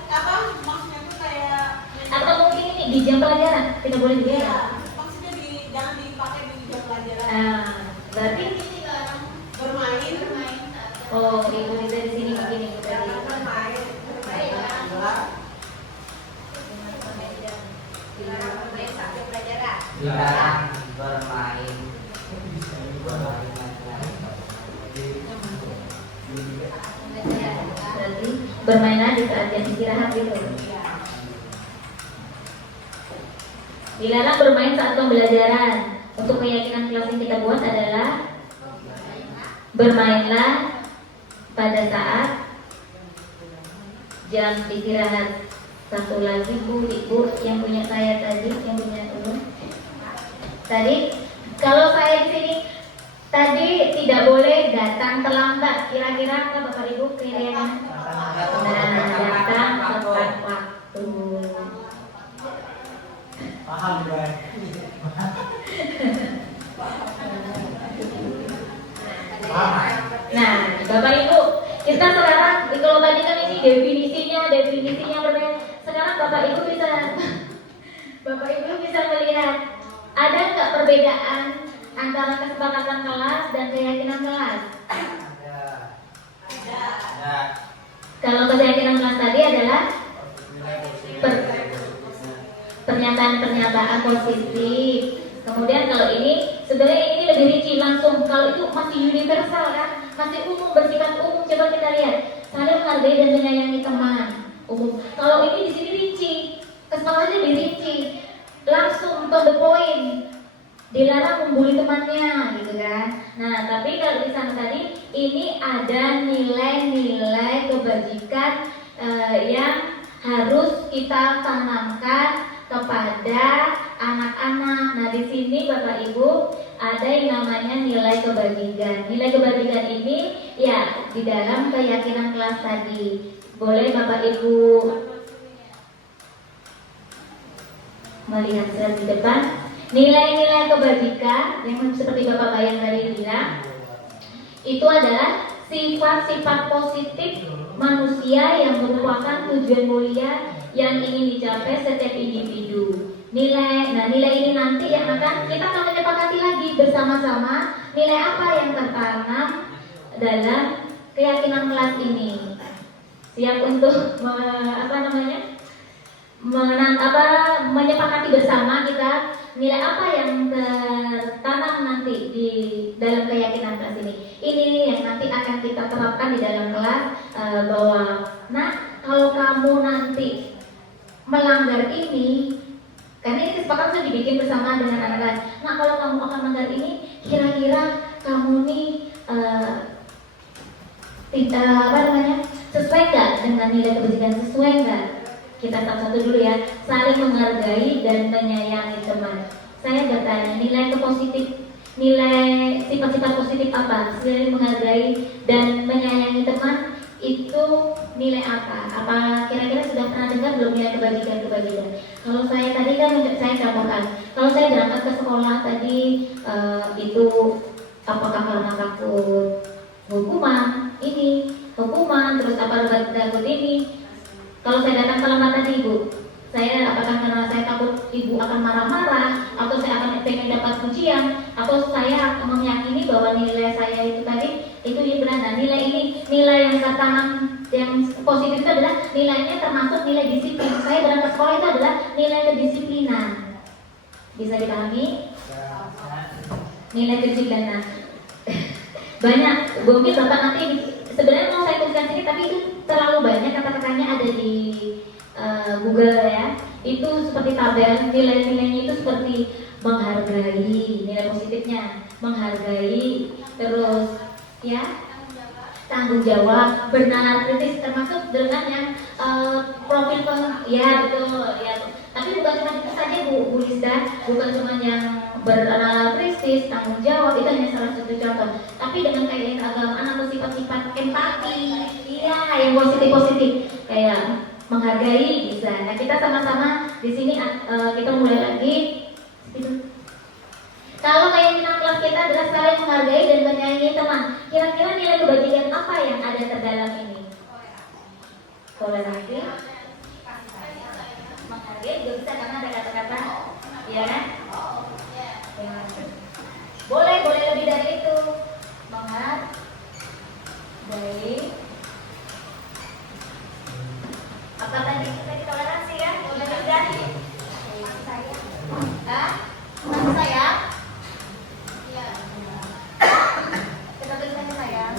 apa maksudnya tuh kayak Atau mungkin ini di jam pelajaran kita boleh juga. ya, maksudnya jangan dipakai di jam pelajaran. Berarti Bermain. oh ibu bisa di sini begini Bu tadi. Dilarang bermain saat jam pelajaran. dilarang bermain Berarti bermainlah di saat jam istirahat gitu. Dilarang bermain saat pembelajaran. Untuk keyakinan kelas yang kita buat adalah bermainlah pada saat jam istirahat. Satu lagi Bu, Ibu yang punya saya tadi, yang punya Ulun. Tadi kalau saya di sini tadi tidak boleh datang terlambat. Kira-kira apa Bapak Ibu kira-kira? Datang tepat waktu. Paham guys. Nah, Bapak Ibu, kita sekarang kalau tadi kan ini definisinya berbeda. Sekarang Bapak Ibu bisa melihat ada nggak perbedaan antara kesepakatan kelas dan keyakinan kelas? ada Kalau keyakinan kelas tadi adalah pernyataan positif. Kemudian kalau ini sebenarnya ini lebih rinci langsung. Kalau itu masih universal kan, masih umum, bersifat umum. Coba kita lihat, saling menghargai dan menyayangi teman. Umum. Kalau to the point, dilarang membuli temannya gitu kan. Nah tapi kalau di sana tadi ini ada nilai-nilai kebajikan yang harus kita tanamkan kepada anak-anak. Nah di sini Bapak Ibu ada yang namanya nilai kebajikan. Nilai kebajikan ini ya di dalam keyakinan kelas tadi. Boleh Bapak Ibu melihat di depan. Nilai-nilai kebajikan yang seperti Bapak Bayan tadi bilang itu adalah sifat-sifat positif manusia yang merupakan tujuan mulia yang ingin dicapai setiap individu. Nilai ini nanti yang akan kita akan menyepakati lagi bersama-sama nilai apa yang tertanam dalam keyakinan kelas ini. Siap untuk menyepakati bersama kita nilai apa yang tertanam nanti di dalam keyakinan kelas ini. Ini yang nanti akan kita terapkan di dalam kelas bahwa kalau kamu nanti melanggar ini, karena ini kesepakatan sudah dibikin bersama dengan anak-anak. Nah kalau kamu akan melanggar ini, kira-kira kamu nih sesuai nggak dengan nilai kebajikan, sesuai nggak? Kita satu-satu dulu ya, saling menghargai dan menyayangi teman. Saya bertanya, nilai sifat-sifat positif apa? Saling menghargai dan menyayangi teman itu nilai apa? Apa kira-kira sudah pernah dengar belum nilai kebajikan? Kalau saya tadi kan saya contohkan, kalau saya berangkat ke sekolah tadi itu apakah karena takut hukuman terus apa takut ini? Kalau saya datang terlambat tadi Ibu, saya apakah karena saya takut Ibu akan marah-marah, atau saya akan pengen dapat pujian, atau saya meyakini bahwa nilai saya itu tadi itu benar. Nah, nilai yang tertanam yang positif itu adalah nilainya termasuk nilai disiplin. Saya berangkat sekolah itu adalah nilai kedisiplinan. Bisa dipahami? Nilai kedisiplinan. Banyak, mungkin Bapak nanti sebenarnya mau saya tuliskan sini, tapi itu terlalu banyak kata-katanya ada di Google ya. Itu seperti tabel, nilai-nilainya itu seperti menghargai, nilai positifnya menghargai, terus ya tanggung jawab, bernalar kritis, termasuk dengan yang profil ya betul ya. Tapi bukan cuma itu saja Bu Lista, bukan cuma yang bernalar kritis, tanggung jawab, itu hanya salah satu contoh. Tapi dengan kayak agamaan atau sifat-sifat empati, iya yang positif kayak menghargai bisa. Nah kita sama-sama di sini kita mulai lagi. Kalau keyakinan kelas kita adalah saling menghargai dan menyayangi teman, kira-kira nilai kebajikan apa yang ada terdalam ini? Toleransi, menghargai juga bisa karena ada kata-kata, ya kan? Boleh lebih dari itu. Menghargai. Apa tadi toleransi ya? Boleh lebih dari. Kasih sayang. Kita tuliskan sayang.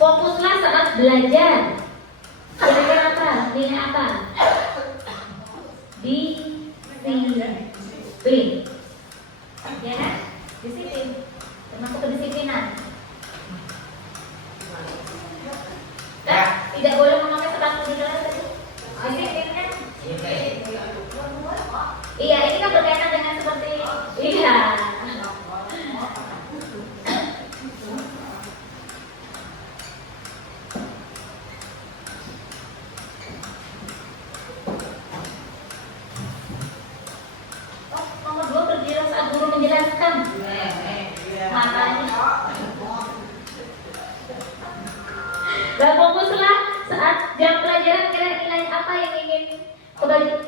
Fokuslah saat belajar. Kira-kira apa? Nilai apa? Disiplin. Ya kan? Disiplin. Termasuk kedisiplinan. Tidak boleh memakai sepatu di kelas tadi. Disiplin kan? Iya, ini kan berkaitan dengan seperti iya. Nomor 2 berdiri saat guru menjelaskan. Makanya. Gak fokuslah saat jam pelajaran, kira nilai apa yang ingin kembali?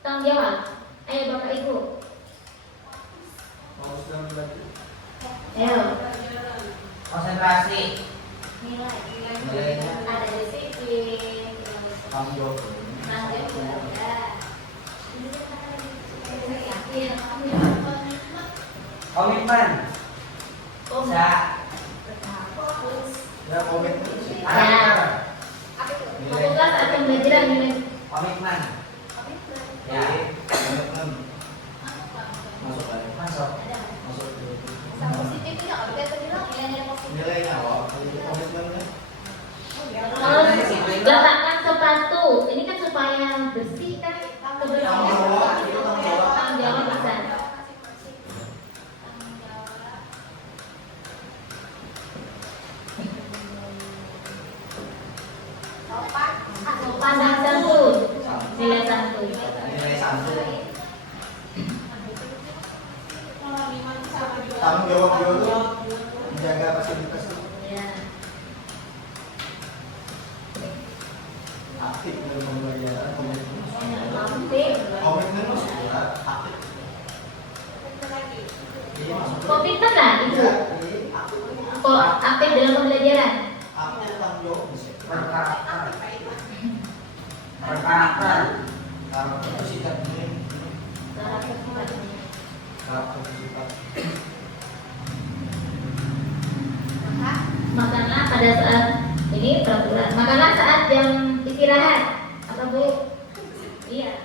Tanggung jawab. Ayo Bapak Ibu. Ayo. Konsentrasi. Nilai. Ada disiplin. Tanggung jawab. Komitmen. Bisa. Ya komitmen. Fokuslah saat pembelajaran nilai. Komitmen. Ya. Komitmen. Masuk lagi. Masuk. Masuk. nilainya positif. Nilainya apa? Komitmennya. Kalau letakkan sepatu, ini kan supaya bersih kan, kebersihan. Tanggung jawab bisa. Sopan dan santun, nilai santun. Nilai 1. Kalau lima sama juga. Tanggung jawab dia tuh menjaga fasilitas itu. Ya. Aktif dalam pembelajaran. Aktif. Komitmen masuk juga aktif. Iya masuk. Komitmen lah itu. Iya, ini aktif. Kalau aktif dalam pembelajaran. Aktif tanggung jawab bisa. Berkarakter. Karakter itu sikap ini. Karakter itu sikap. Makanlah pada saat ini peraturan. Makanlah saat jam istirahat. Apa Bu? Iya.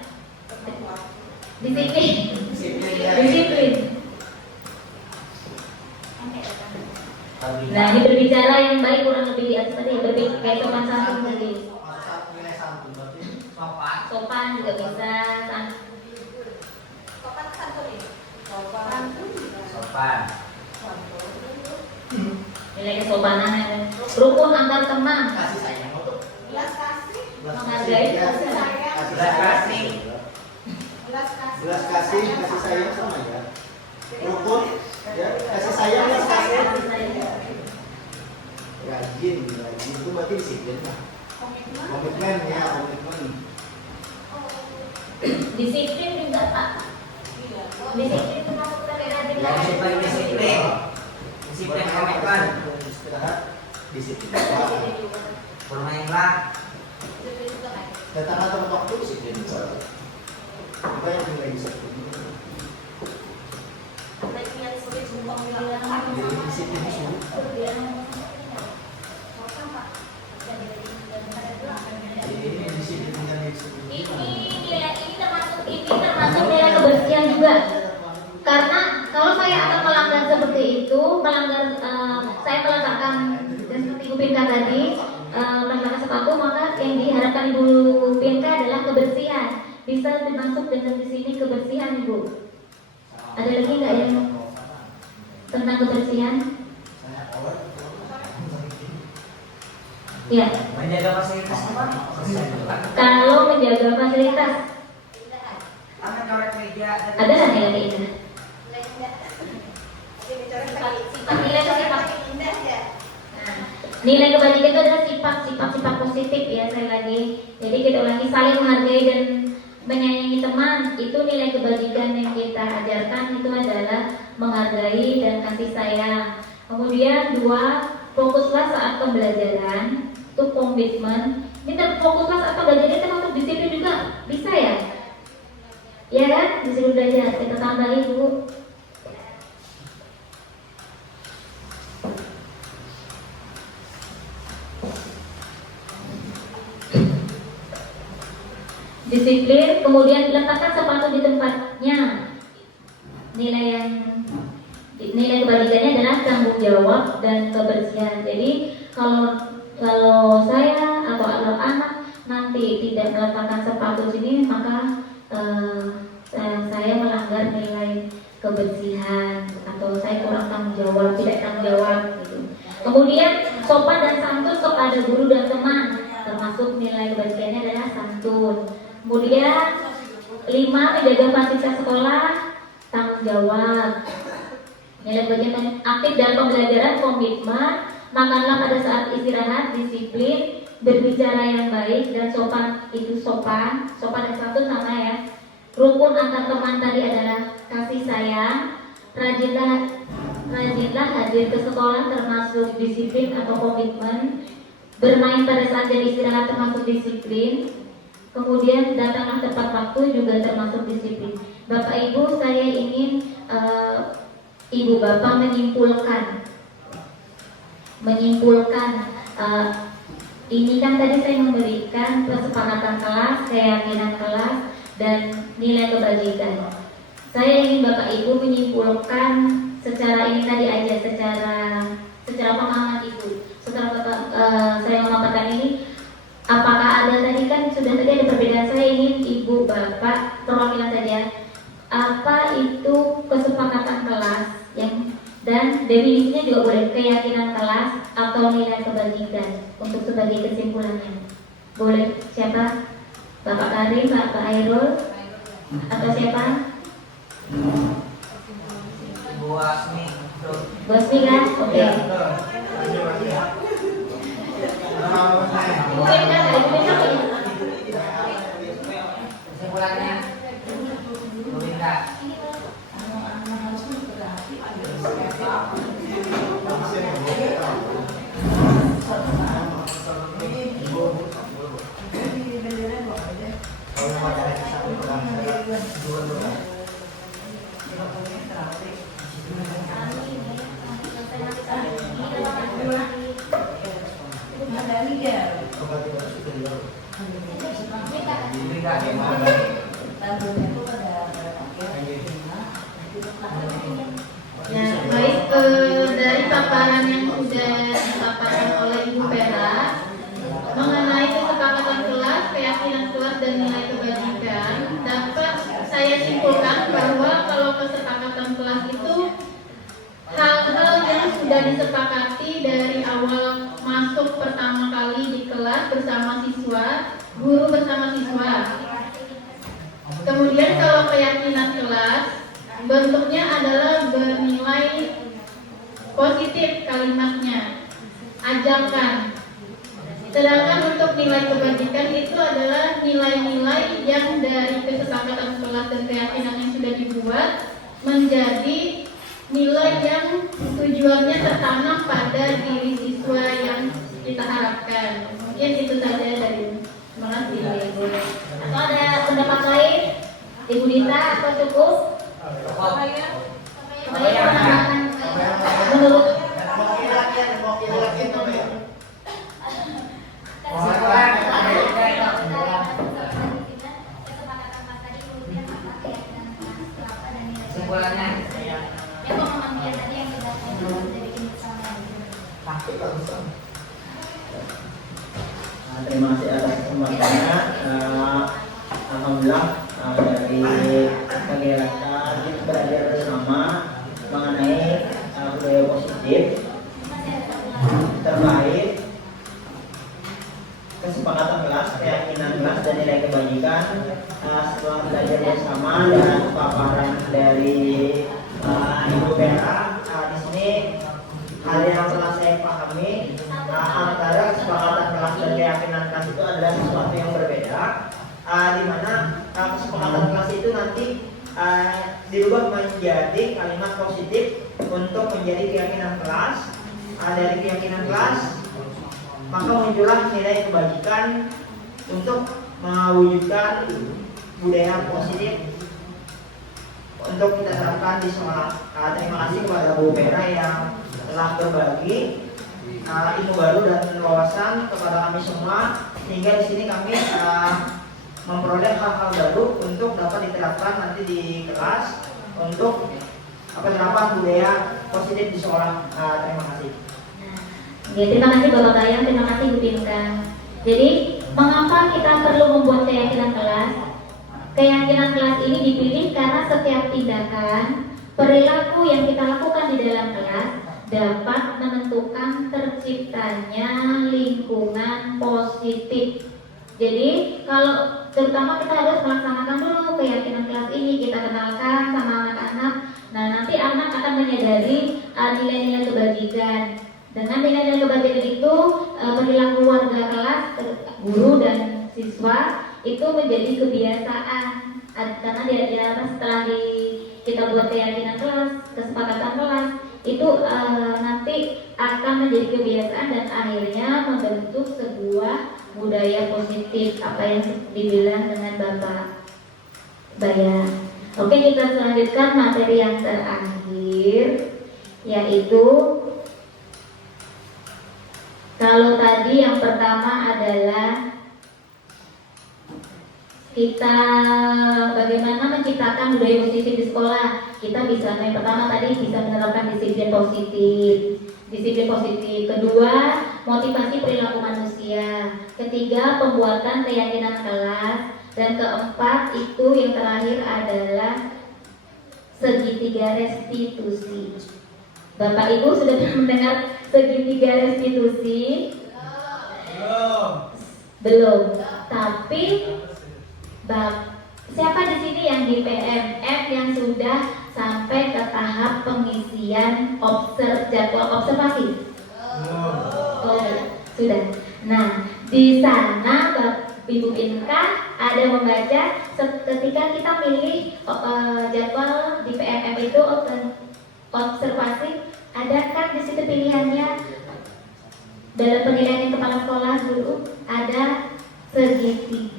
Disiplin. Disiplin ya. Disiplin. Tadi. Nah ini berbicara yang baik kurang lebih di atas tadi berbicara kayak sopan santun tadi. Masuk nilai santun berarti. Sopan. Sopan juga bisa. Sopan santun ini. Sopan. Nilai kesopanan. Rukun antar teman. Kasih sayang itu. Belas kasih. Menghargai Ya, kasih sayang. Belas kasih. Belas kasih. Belas kasih, kasih sayang sama ya. Rukun, ya, kasih sayang, belas kasih. Rajin itu berarti disiplin lah. Komitmen. Komitmen ya, komitmen. Disiplin juga Pak. Iya. Disiplin itu masuk dari rajin Ya, disiplin, disiplin. Disiplin komitmen. Istirahat, disiplin. Bermainlah. Datang tepat waktu disiplin. Apa yang nilai disiplin? Jadi disiplin itu. Jadi disiplin dengan disiplin. Ini termasuk nilai kebersihan juga. Karena kalau saya akan melanggar seperti itu, saya meletakkan dan seperti Ibu Pinka tadi meletakkan sepatu, maka yang diharapkan Ibu Pinka adalah kebersihan. Bisa termasuk dengan di sini kebersihan Ibu. Ada lagi nggak yang tentang kebersihan? Ya, Menjaga fasilitas apa? kalau menjaga fasilitas Akan coret meja. ada nggak nilai keindahan? Nilai sifat. Nilai kebajikan itu adalah sifat positif ya sekali lagi. Jadi kita ulangi, saling menghargai dan menyayangi teman. Itu nilai kebajikan yang kita ajarkan itu adalah menghargai dan kasih sayang. Kemudian 2, fokuslah saat pembelajaran. Itu komitmen. Ini fokuslah saat pembelajaran termasuk disiplin juga bisa ya? Ya kan? Disiplin belajar. Kita tambahin Bu. Disiplin, kemudian letakkan sepatu di tempatnya. Nilai kebalikannya adalah tanggung jawab dan kebersihan. Jadi kalau saya atau kalau anak nanti tidak meletakkan sepatu sini, maka saya melanggar nilai kebersihan atau saya kurang tanggung jawab, tidak tanggung jawab gitu. Kemudian sopan dan santun kepada guru dan teman, termasuk nilai kebersihannya adalah santun. Kemudian 5, menjaga fasilitas sekolah, tanggung jawab. Nilai kebersihan aktif dalam pembelajaran, komitmen, makanlah pada saat istirahat, disiplin, berbicara yang baik dan sopan. Itu sopan dan santun sama ya. Rukun antar teman tadi adalah kasih sayang. Rajinlah hadir ke sekolah, termasuk disiplin atau komitmen. Bermain pada saat jam istirahat termasuk disiplin. Kemudian datanglah tepat waktu juga termasuk disiplin. Bapak Ibu, saya ingin Ibu Bapak menyimpulkan ini kan tadi saya memberikan kesepakatan kelas, keyakinan kelas, dan nilai kebajikan. Saya ingin Bapak Ibu menyimpulkan secara ini tadi aja, secara pemahaman Ibu. Setelah saya memaparkan ini, apakah ada tadi kan sudah tadi ada perbedaan, saya ingin Ibu Bapak perwakilan saja. Apa itu kesepakatan kelas yang dan definisinya juga boleh, keyakinan kelas atau nilai kebajikan untuk sebagai kesimpulannya. Boleh siapa? Bapak Karim, Bapak Airul, atau siapa? Bu Asmi. Bosmi kan? Oke. Mungkin kan dari besok ya? Kesimpulannya, Bu Linda. Ya, baik, dari paparan yang sudah dipaparkan oleh Ibu Vera mengenai kesepakatan kelas, keyakinan kelas, dan nilai kebajikan, dapat saya simpulkan bahwa kalau kesepakatan kelas itu hal-hal yang sudah disepakati dari awal masuk pertama kali di kelas bersama siswa, guru bersama siswa. Kemudian kalau keyakinan kelas, bentuknya adalah bernilai positif kalimatnya, ajakan. Sedangkan untuk nilai kebajikan itu adalah nilai-nilai yang dari kesepakatan kelas dan keyakinan yang sudah dibuat menjadi nilai yang tujuannya tertanam pada diri siswa yang kita harapkan. Mungkin itu saja dari terima kasih Ibu. Atau ada pendapat lain? Ibu Dita atau cukup? Saya menambahkan menurut Kesimpulannya, terima kasih atas kesempatannya. Alhamdulillah dari kegiatan kita belajar bersama mengenai budaya positif terkait kesepakatan kelas, keyakinan kelas, dan nilai kebajikan. Setelah belajar bersama dan paparan dari Ibu Vera, di sini hal yang telah saya pahami antara kesepakatan kelas dan keyakinan kelas itu adalah sesuatu yang berbeda, di mana kesepakatan kelas itu nanti dirubah menjadi kalimat positif untuk menjadi keyakinan kelas. Dari keyakinan kelas maka muncullah nilai kebajikan untuk mewujudkan budaya positif untuk kita terapkan di sekolah. Terima kasih kepada Bu Vera yang telah berbagi ilmu baru dan wawasan kepada kami semua, sehingga di sini kami memperoleh hal-hal baru untuk dapat diterapkan nanti di kelas untuk penerapan budaya positif di sekolah. Terima kasih. Ya, terima kasih Bapak Bayang, terima kasih Bu Pinka. Jadi, mengapa kita perlu membuat keyakinan kelas? Keyakinan kelas ini dipilih karena setiap tindakan, perilaku yang kita lakukan di dalam kelas dapat menentukan terciptanya lingkungan positif. Jadi, kalau terutama kita harus melaksanakan dulu keyakinan kelas ini, kita kenalkan sama anak-anak. Nah, nanti anak akan menyadari nilai-nilai kebajikan. Dengan nilai-nilai kebajikan itu, perilaku warga kelas, guru dan siswa itu menjadi kebiasaan. Karena setelah kita buat keyakinan kelas, kesepakatan kelas, itu nanti akan menjadi kebiasaan dan akhirnya membentuk sebuah budaya positif, apa yang dibilang dengan Bapak Bayang. Oke, kita selanjutkan materi yang terakhir, yaitu Kalau tadi yang pertama adalah kita bagaimana menciptakan budaya positif di sekolah. Kita bisa, yang pertama tadi bisa menerapkan disiplin positif. Disiplin positif. Kedua, motivasi perilaku manusia. Ketiga, pembuatan keyakinan kelas. Dan keempat, itu yang terakhir adalah segitiga restitusi. Bapak Ibu sudah pernah mendengar segitiga restitusi? Belum. Tapi siapa di sini yang di PMF yang sudah sampai ke tahap pengisian jadwal observasi? Oh, sudah. Nah, di sana Ibu Inka ada membaca ketika kita milih jadwal di PMF itu observasi, adakah di situ pilihannya dalam penilaian kepala sekolah dulu ada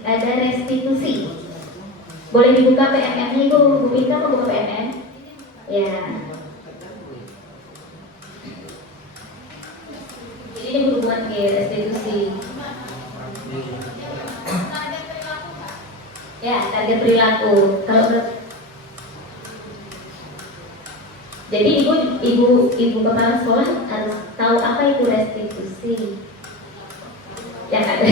ada restitusi. Boleh dibuka PMM-nya Ibu Inka, mau buka PMM? Ya. Jadi ini berhubungan ke restitusi. Ya, target perilaku. Jadi ibu kepala sekolah harus tahu apa itu restitusi. Yang ada.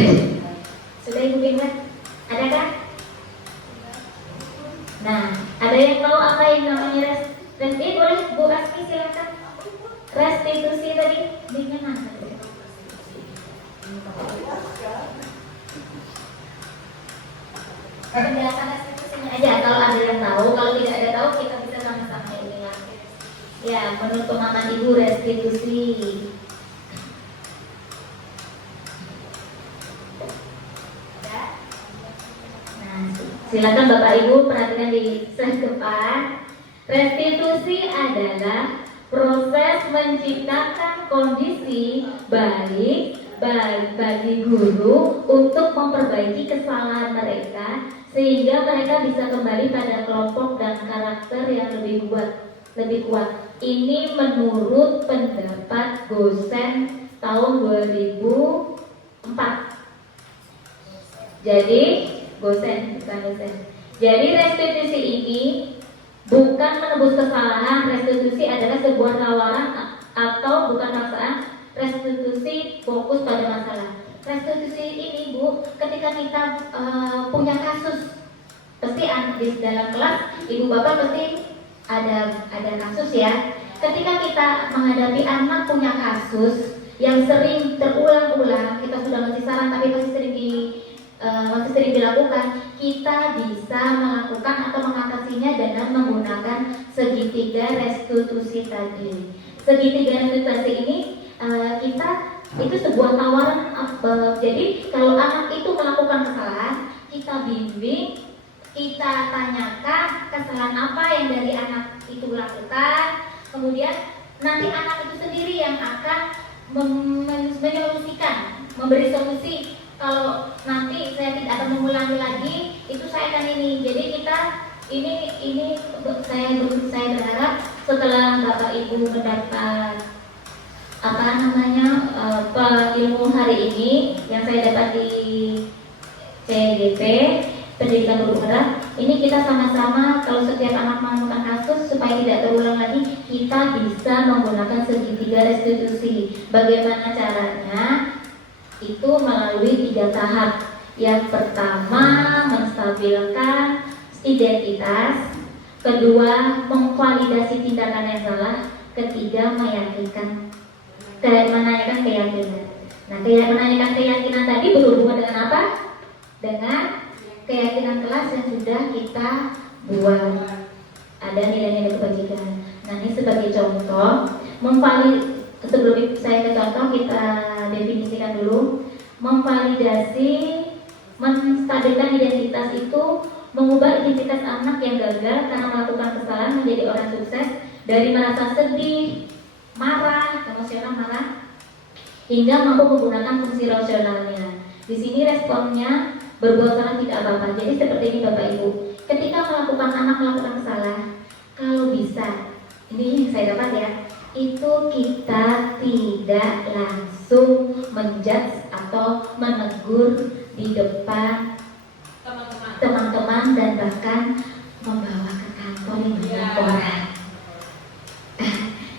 Sudah Ibu ingat? Adakah? Nah, ada yang tahu apa yang namanya restitusi? Boleh Bu Aski silakan. Restitusi tadi di mana? Penjelasan restitusinya aja. Kalau ada yang tahu, kalau tidak ada tahu kita bisa sama-sama ini ya. Ya, menurut pemahaman Ibu restitusi. Silakan Bapak Ibu perhatikan di slide depan. Restitusi adalah proses menciptakan kondisi baik bagi guru untuk memperbaiki kesalahan mereka sehingga mereka bisa kembali pada kelompok dan karakter yang lebih kuat. Ini menurut pendapat Gosen tahun 2004. Jadi Gosen, bukan dosen. Jadi restitusi ini bukan menebus kesalahan. Restitusi adalah sebuah tawaran atau bukan paksaan. Restitusi fokus pada masalah. Restitusi ini Bu, ketika kita punya kasus, pasti di dalam kelas Ibu Bapak pasti ada kasus ya. Ketika kita menghadapi anak punya kasus yang sering terulang-ulang, kita sudah ngasih saran tapi masih sering dilakukan, kita bisa melakukan atau mengatasinya dengan menggunakan segitiga restitusi tadi. Segitiga restitusi ini itu sebuah tawaran. Jadi kalau anak itu melakukan kesalahan, kita bimbing, kita tanyakan kesalahan apa yang dari anak itu lakukan, kemudian nanti anak itu sendiri yang akan menyolusikan, memberi solusi. Kalau nanti saya tidak akan mengulangi lagi, itu saya akan ini. Jadi kita ini saya berharap setelah Bapak Ibu mendapat ilmu hari ini yang saya dapat di CGP Pendidikan Guru Gerak, ini kita sama-sama kalau setiap anak melakukan kasus supaya tidak terulang lagi, kita bisa menggunakan segitiga restitusi. Bagaimana caranya? Itu melalui 3 tahap. Yang pertama, menstabilkan identitas. Kedua, mengvalidasi tindakan yang salah. Ketiga, menanyakan keyakinan. Nah, menanyakan keyakinan tadi berhubungan dengan apa? Dengan keyakinan kelas yang sudah kita buat. Ada nilai-nilai kebajikan. Nah, ini sebagai contoh, sebelum saya ke contoh, kita definisikan dulu. Memvalidasi, menstabilkan identitas itu mengubah identitas anak yang gagal karena melakukan kesalahan menjadi orang sukses, dari merasa sedih, marah, emosional marah, hingga mampu menggunakan fungsi rasionalnya. Di sini responnya berbuat salah tidak apa-apa. Jadi seperti ini Bapak Ibu, ketika anak melakukan kesalahan, kalau bisa, ini yang saya dapat ya, itu kita tidak langsung menjudge atau menegur di depan teman-teman. teman-teman dan bahkan membawa ke kantor yang banyak orang.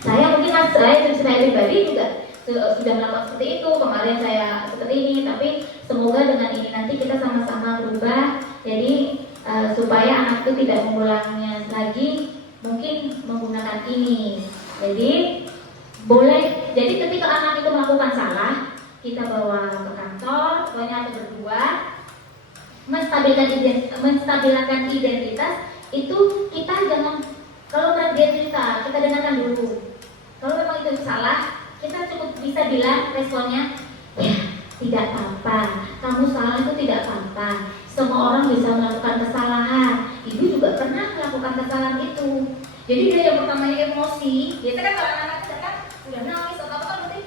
Saya mungkin saya pribadi juga sudah melakukan seperti itu. Kemarin saya seperti ini, tapi semoga dengan ini nanti kita sama-sama berubah. Jadi supaya anak itu tidak mengulangnya lagi, mungkin menggunakan ini. Jadi boleh. Jadi ketika anak itu melakukan salah, kita bawa ke kantor, pokoknya ada berdua, menstabilkan identitas itu. Kita jangan, kalau dia cerita, kita dengarkan dulu. Kalau memang itu salah, kita cukup bisa bilang responnya, ya tidak apa-apa, kamu salah itu tidak apa-apa. Semua orang bisa melakukan kesalahan. Ibu juga pernah melakukan kesalahan itu. Jadi dia yang pertamanya emosi. Biasanya kan kalau anak-anak kan sudah nangis atau apa berarti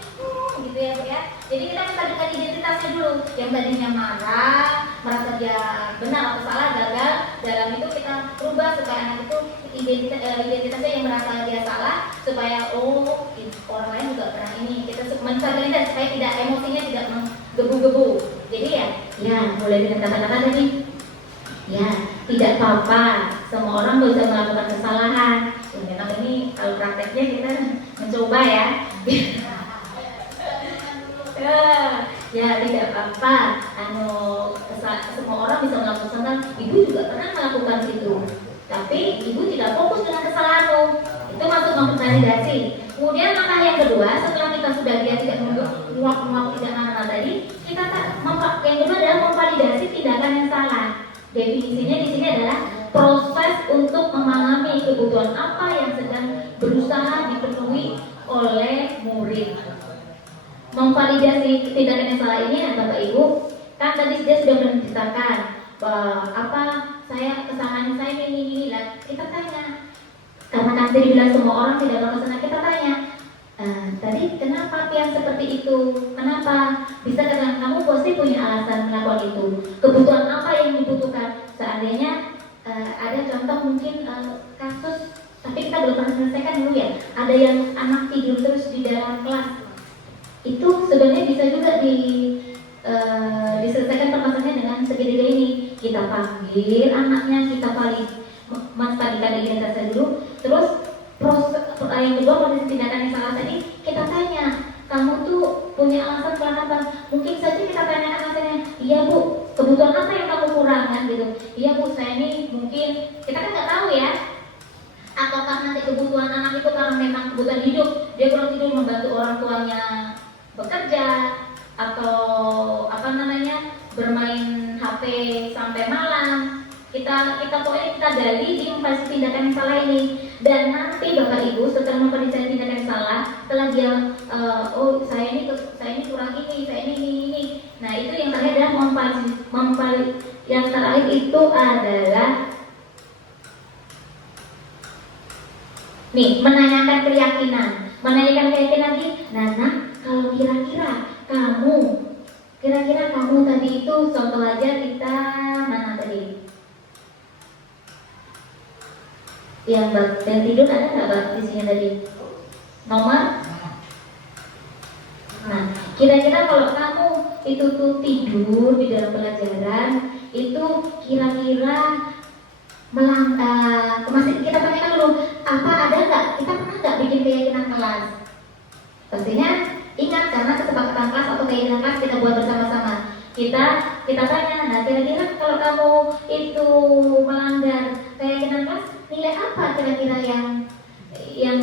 gitu ya. Jadi kita menstabilkan identitasnya dulu. Yang tadinya marah, merasa dia benar atau salah, gagal. Dalam itu kita rubah supaya anak itu identitasnya yang merasa dia salah, supaya orang lain juga pernah ini. Kita menstabilkan supaya tidak emosinya tidak menggebu-gebu. Jadi ya mulai dengan kata-kata tadi. Ya, tidak apa-apa. Semua orang bisa melakukan kesalahan. Memang ini kalau prakteknya kita mencoba ya. Ya tidak apa-apa. Semua orang bisa melakukan kesalahan. Ibu juga pernah melakukan itu. Tapi ibu tidak fokus dengan kesalahanmu. Itu maksud memvalidasi. Kemudian langkah yang kedua, setelah kita sudah dia tidak menguap tidak mana tadi, yang kedua adalah memvalidasi tindakan yang salah. Definisinya di sini adalah proses untuk memahami kebutuhan apa yang sedang berusaha dipenuhi oleh murid. Memvalidasi tindakan yang salah ini, Bapak Ibu, kan tadi dia sudah menceritakan kesalahan saya ini lah. Kita tanya, karena kan tadi bilang semua orang tidak melakukan, kita tanya, tadi kenapa yang seperti itu? Kenapa? Bisa katakan kamu pasti punya alasan melakukan itu. Kebutuhan apa yang dibutuhkan? Seandainya ada contoh mungkin kasus, tapi kita belum pernah selesaikan dulu ya. Ada yang anak tidur terus di dalam kelas. Itu sebenarnya bisa juga diselesaikan permasalahannya dengan segitiga ini. Kita panggil anaknya, kita menstabilkan identitasnya dulu. Terus yang kedua, proses tindakan yang salah tadi, kita tanya, kamu tuh punya alasan kenapa? Mungkin saja kita tanya alasannya, iya bu, kebutuhan apa yang kamu kurang kan gitu? Iya bu, saya ini mungkin, kita kan nggak tahu ya, apakah nanti kebutuhan anak itu karena memang kebutuhan hidup, dia kurang tidur membantu orang tuanya bekerja, atau bermain HP sampai malam. Kita pokoknya kita gali di tindakan yang salah ini. Dan nanti Bapak Ibu setelah memperiksa tindakan yang salah, setelah dia saya ini kurang ini, saya ini. Nah itu yang terakhir adalah yang terakhir itu adalah menanyakan keyakinan. Menanyakan keyakinan lagi, Nana, kalau kira-kira kamu tadi itu contoh aja kita mana tadi? Yang tidur ada nggak Mbak di sini tadi? Nomor? Nah, kira-kira kalau kamu itu tuh tidur di dalam pelajaran, itu kira-kira masih kita tanyakan dulu, apa ada nggak? Kita pernah nggak bikin keyakinan kelas? Pastinya ingat, karena kesepakatan kelas atau keyakinan kelas kita buat bersama-sama. Kita tanya, nah kira-kira kalau kamu itu melanggar keyakinan kelas, nilai apa kira-kira yang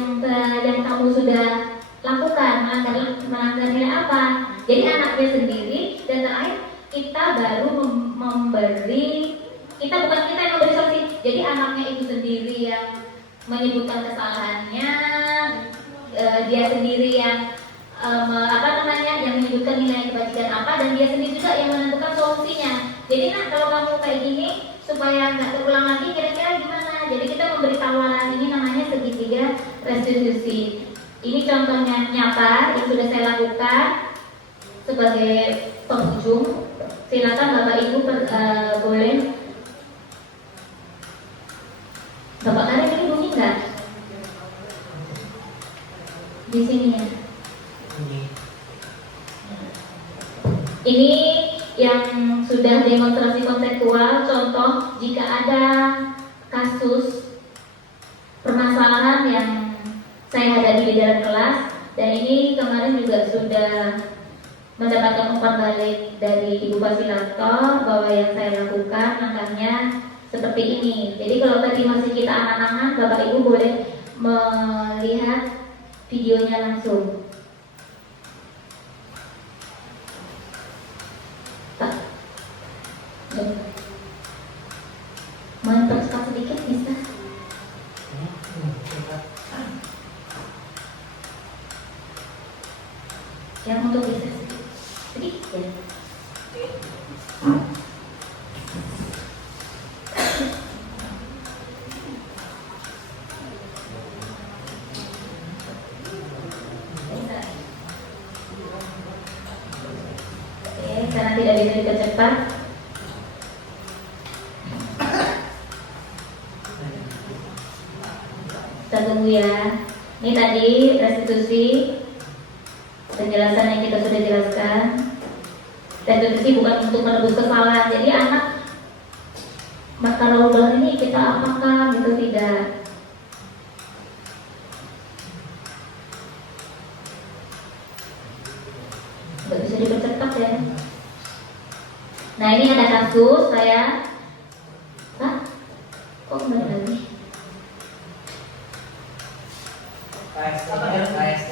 kamu sudah lakukan, melanggar nilai apa? Jadi anaknya sendiri, dan terakhir kita baru kita yang memberi solusi. Jadi anaknya itu sendiri yang menyebutkan kesalahannya, dia sendiri yang yang menyebutkan nilai kebajikan apa, dan dia sendiri juga yang menentukan solusinya. Jadi kalau kamu kayak gini supaya nggak terulang lagi, kira-kira gimana? Jadi kita memberi tawaran, ini namanya segitiga restitusi. Ini contohnya nyata yang sudah saya lakukan sebagai penghujung. Silakan Bapak Ibu boleh. Bapak Karim ini bunyi nggak? Di sini ya. Ini yang sudah demonstrasi konseptual, contoh jika ada kasus permasalahan yang saya hadapi di dalam kelas, dan ini kemarin juga sudah mendapatkan umpan balik dari Ibu Fasilitator bahwa yang saya lakukan langkahnya seperti ini. Jadi kalau tadi masih kita angan-angan, Bapak Ibu boleh melihat videonya langsung. Pak, mau percepat sedikit bisa? Yang untuk bisa sedikit ya. Oke, karena tidak bisa dipercepat. Kita tunggu ya. Ini tadi restitusi penjelasan yang kita sudah jelaskan. Restitusi bukan untuk menebus kesalahan. Jadi anak kalau bilang ini kita apakah gitu, tidak. Nggak bisa dipercepat ya. Nah ini ada kasus saya. Hah? Kok kembali lagi?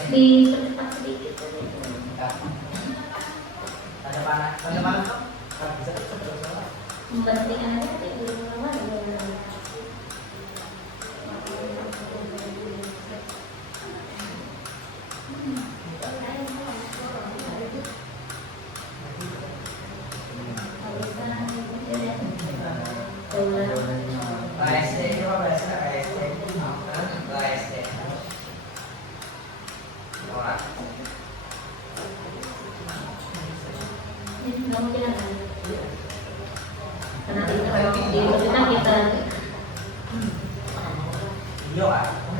Dipercepat sedikit saja. Memberhentikan aja tapi belum lama ya. Nggak mau jalan. Karena kita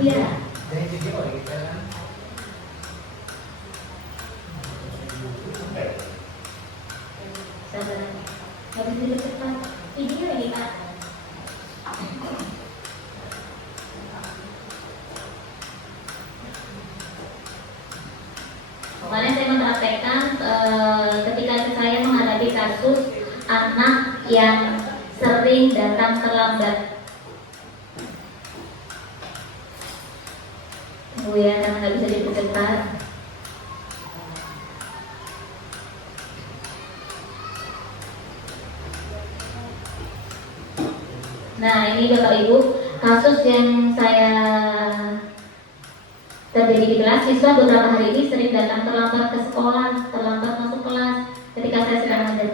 iya. Sabar. Nggak bisa dipercepat. Video ini Pak. Kemarin saya mempraktekkan ketika saya menghadapi kasus anak yang sering datang terlambat. Tunggu ya, karena nggak bisa dipercepat. Nah ini Bapak Ibu, kasus yang saya terjadi di kelas, siswa beberapa hari ini sering datang terlambat ke sekolah, terlambat masuk kelas ketika saya sedang mengajar.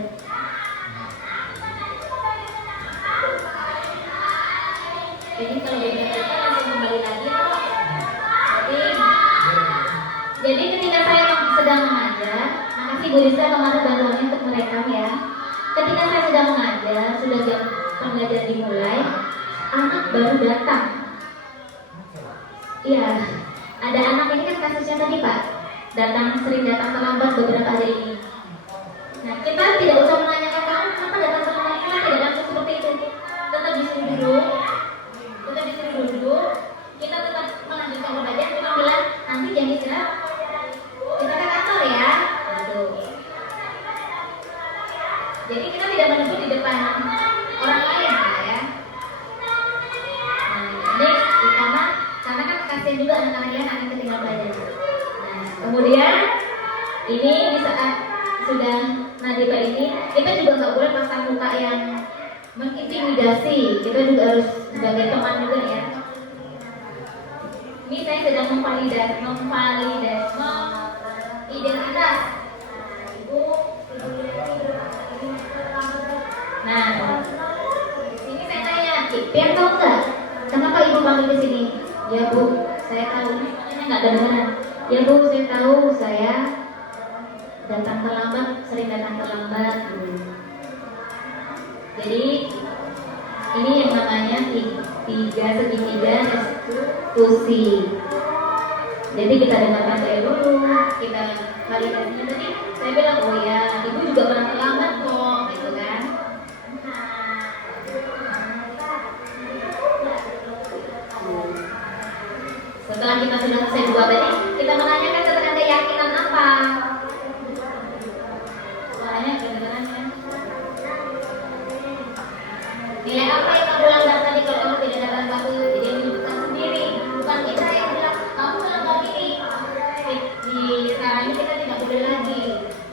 Jadi kalau kita langsung kembali lagi, jadi ketika saya sedang mengajar, makasih Bu Risa kemarin bantuannya untuk merekam ya. Ketika saya sedang mengajar, sudah jam pembelajaran dimulai, anak baru datang. Iya. Ada anak ini kan kasusnya tadi Pak, sering datang terlambat beberapa hari ini. Nah kita tidak usah menanyakan kamu kenapa datang terlambat, kita tidak langsung seperti itu. Tetap disuruh duduk, kita tetap melanjutkan pembelajaran. Kita bilang nanti jam istirahat kita ke kantor ya. Gitu. Jadi kita tidak menunggu di depan orang lain ya. Nah ini karena kan kasihan juga anak-anak yang akan ketinggalan belajar. Nah, kemudian ini di saat sudah Nadipa ini, kita juga nggak boleh pasang muka yang mengintimidasi. Kita juga harus sebagai teman juga ya. Ini saya sedang memvalidasi identitas. Nah, ini saya tanya, Pian tahu nggak kenapa ibu panggil ke sini? Ya Bu, saya tahu. Ini nggak kedengaran. Ya Bu, saya tahu saya datang terlambat, sering datang terlambat. Jadi ini yang namanya tiga segitiga restitusi. Jadi kita dengarkan saya dulu, kita validasinya tadi. Saya bilang, oh ya, ibu juga pernah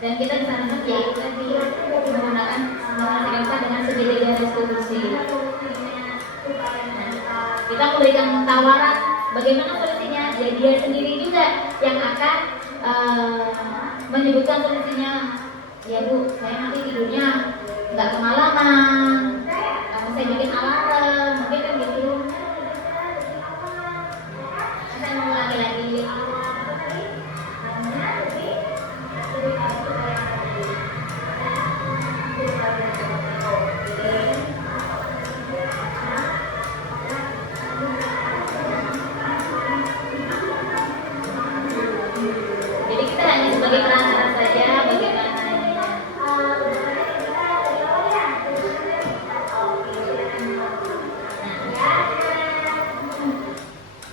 Dan kita disarankan yaitu tadi menggunakan menyelesaikan dengan segitiga restitusi. Nah, kita memberikan tawaran bagaimana solusinya. Ya dia sendiri juga yang akan menyebutkan solusinya. Ya Bu, saya nanti tidurnya nggak kemalaman, saya bikin alarm, mungkin kan gitu. Saya mengulangi lagi. Jadi kita hanya sebagai perantara saja bagaimana.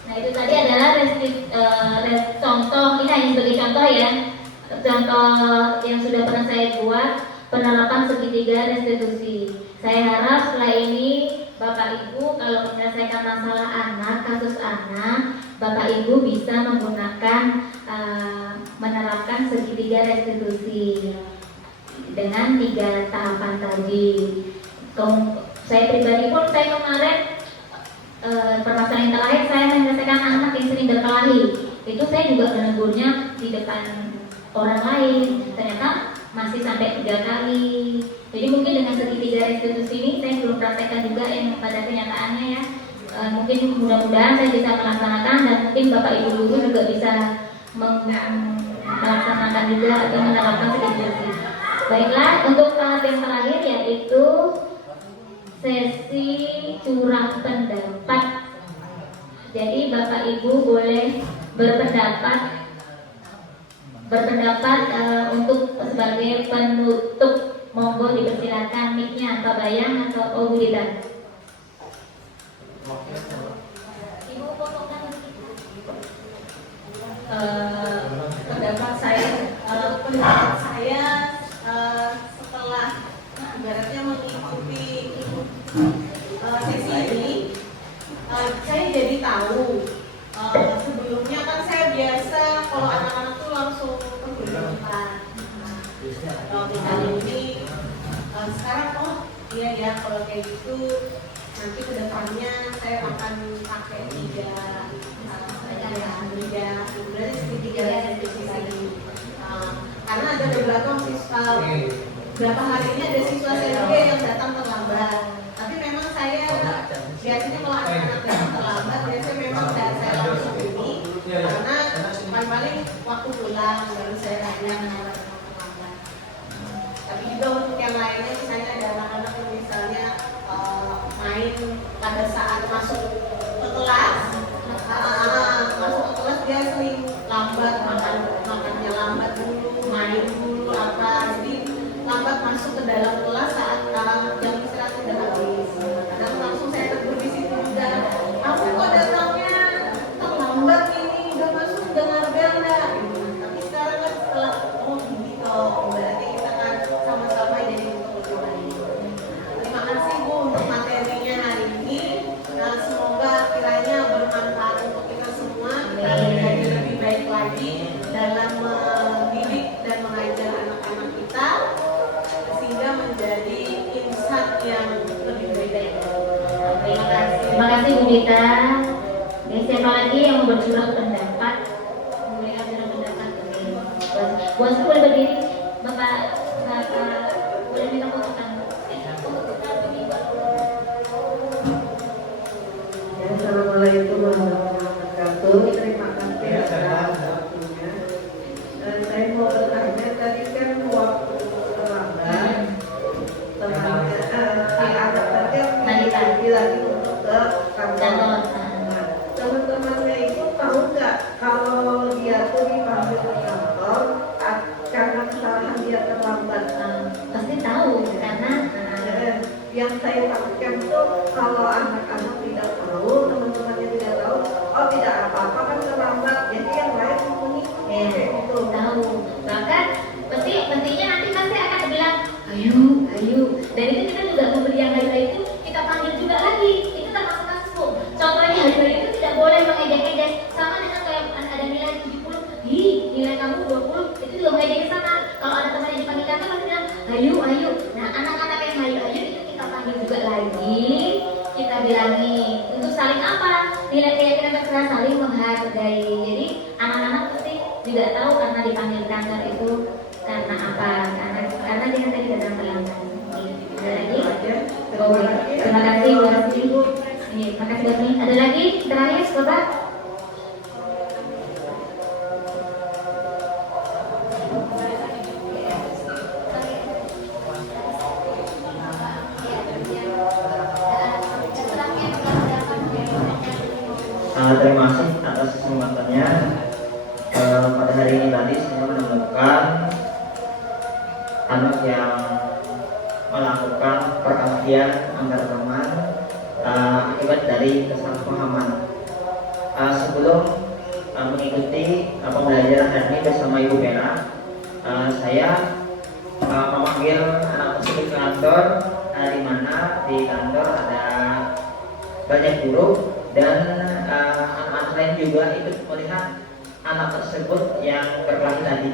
Nah itu tadi adalah contoh, ini hanya sebagai contoh ya, contoh yang sudah pernah saya buat penerapan segitiga restitusi. Saya harap setelah ini Bapak Ibu kalau menyelesaikan masalah anak, kasus anak, Bapak Ibu bisa menggunakan menerapkan segitiga restitusi dengan 3 tahapan tadi. Saya pribadi pun saya kemarin permasalahan yang terakhir saya menyelesaikan anak yang sering berkelahi. Itu saya juga menegurnya di depan orang lain. Ternyata masih sampai 3 kali. Jadi mungkin dengan segitiga restitusi ini saya belum praktekkan juga yang pada kenyataannya ya. Mungkin mudah-mudahan saya bisa melaksanakan dan mungkin Bapak Ibu guru juga bisa melaksanakan juga atau menerapkan segitiga. Baiklah, untuk tahap yang terakhir yaitu sesi curah pendapat. Jadi Bapak Ibu boleh berpendapat untuk sebagai penutup. Monggo dipersilakan mic-nya Pak Bayang atau Bu Dita. Ibu potongkan pendapat saya setelah ibaratnya mengikuti sesi ini, saya jadi tahu. Sebelumnya kan saya biasa kalau anak-anak tuh langsung keguguran. Kalau misalnya ini sekarang iya ya kalau kayak gitu nanti kedepannya saya akan pakai berarti segitiga restitusi. Karena ada beberapa siswa, berapa hari ini ada siswa saya juga yang datang terlambat. Tapi memang saya biasanya kalau anak-anak datang terlambat, biasanya memang saya langsung ini karena paling waktu pulang baru saya tanya orang terlambat. Tapi juga untuk yang lainnya misalnya ada anak-anak yang misalnya main pada saat masuk ke kelas, dia sering lambat makannya lambat dulu, main dulu apa, jadi lambat masuk ke dalam kelas saat jam istirahat sudah habis. Kadang langsung saya tegur di situ juga, aku kok datangnya terlambat ini, udah masuk udah ngarbel enggak? Tapi sekarang kan setelah gini toh, berarti kita kan sama-sama jadi untuk lebih baik. Terima kasih Bu untuk materinya hari ini. Nah, semoga kiranya bermanfaat untuk kita semua dan menjadi lebih baik lagi dalam mendidik dan mengajar anak-anak kita sehingga menjadi insan yang lebih baik. Terima kasih. Terima kasih Bu Dita. Siapa lagi yang mau bercurah pendapat? Memberikan curah pendapat. Buat boleh berdiri, Bapak boleh minta foto kan? Assalamualaikum warahmatullahi wabarakatuh. Terima kasih atas waktunya. Saya mau bertanya tadi kan waktu terlambat temannya anak tadi lagi untuk ke kantor. Nah, teman-temannya itu tahu nggak kalau dia tuh dipanggil ke kantor karena kesalahan dia terlambat? Pasti tahu karena yang saya takutkan tuh kalau anak-anak tidak tahu, teman-temannya tidak tahu, oh tidak apa-apa kan terlambat, jadi yang lain mengikuti gitu. Tahu. Bahkan pentingnya nanti pasti akan bilang ayo. Dan itu kita juga memberi yang hari itu kita panggil juga lagi. Itu termasuk kasus Bu. Contohnya hari itu tidak boleh mengejek-ejek sama dengan kayak ada nilai 70, nilai kamu 20, itu juga mengejek ke sana. Kalau ada teman hayu hayu. Nah anak-anak yang hayu hayu itu kita panggil juga lagi, kita bilangi untuk saling apa, nilai keyakinan kita saling menghargai. Jadi anak-anak pasti juga tahu karena dipanggil kantor itu karena apa, karena dia tadi datang terlambat. Ada lagi? Oh, terima kasih Bu Asri. Terima kasih Doni. Ada lagi terakhir Bapak? Terima kasih atas kesempatannya. Pada hari ini tadi saya menemukan anak yang melakukan perkelahian antar teman akibat dari kesalahpahaman. Sebelum mengikuti pembelajaran hari ini bersama Ibu Vera, saya memanggil anak tersebut ke kantor, di mana di kantor ada banyak guru dan anak-anak lain juga ikut melihat anak tersebut yang berkelahi tadi.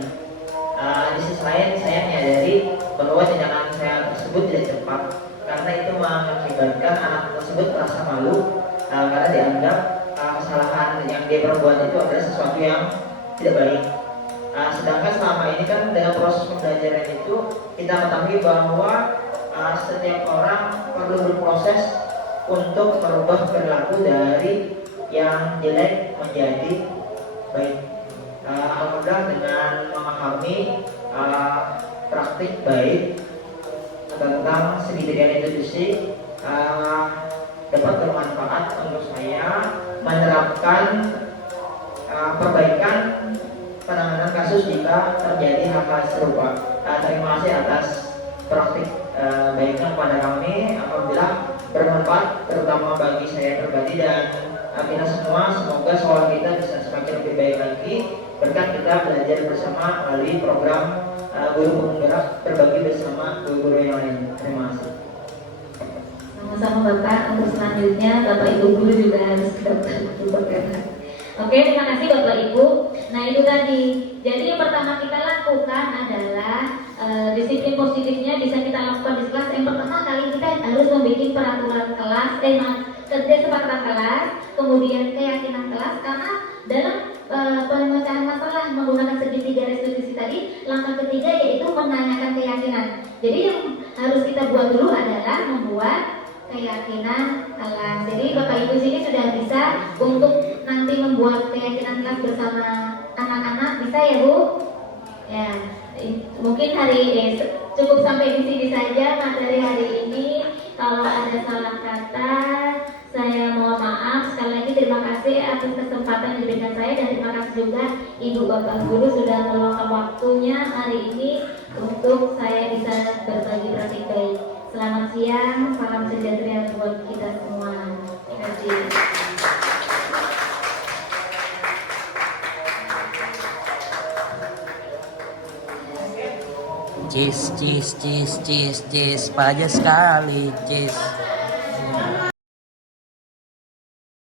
Di sisi lain saya menyadari bahwa tindakan saya tersebut tidak cepat karena itu mengakibatkan anak tersebut merasa malu karena dianggap kesalahan yang dia perbuat itu adalah sesuatu yang tidak baik. Sedangkan selama ini kan dalam proses pembelajaran itu kita ketahui bahwa setiap orang perlu berproses untuk merubah perilaku dari yang jelek menjadi baik. Alhamdulillah dengan memahami praktik baik tentang segitiga institusi dapat bermanfaat untuk saya menerapkan perbaikan penanganan kasus jika terjadi hal-hal serupa. Terima kasih atas praktik baiknya kepada kami. Apabila bermanfaat terutama bagi saya pribadi dan kita semua, semoga sekolah kita bisa semakin lebih baik lagi berkat kita belajar bersama melalui program guru penggerak berbagi bersama guru-guru yang lain. Terima kasih. Sama-sama Bapak. Untuk selanjutnya Bapak Ibu guru juga harus daftar bergerak. Oke, terima kasih Bapak Ibu. Nah itu tadi. Jadi yang pertama kita lakukan adalah disiplin positifnya bisa kita lakukan di kelas. Yang pertama kali kita harus membuat peraturan kelas, kerja sepakatan kelas, kemudian keyakinan kelas. Karena dalam pemecahan masalah menggunakan segitiga restitusi tadi, langkah ketiga yaitu menanyakan keyakinan. Jadi yang harus kita buat dulu adalah membuat keyakinan kelas. Jadi Bapak Ibu sini sudah bisa untuk nanti membuat keyakinan kelas bersama anak-anak, bisa ya Bu? Ya, mungkin cukup sampai di sini saja materi hari ini. Kalau ada salah kata, saya mohon maaf. Sekali lagi terima kasih atas kesempatan yang diberikan saya dan terima kasih juga Ibu Bapak Guru sudah meluangkan waktunya hari ini untuk saya bisa berbagi praktik baik. Selamat siang, salam sejahtera buat kita semua. Terima kasih. Cis, cis, cis, cis, cis, payah sekali, cis.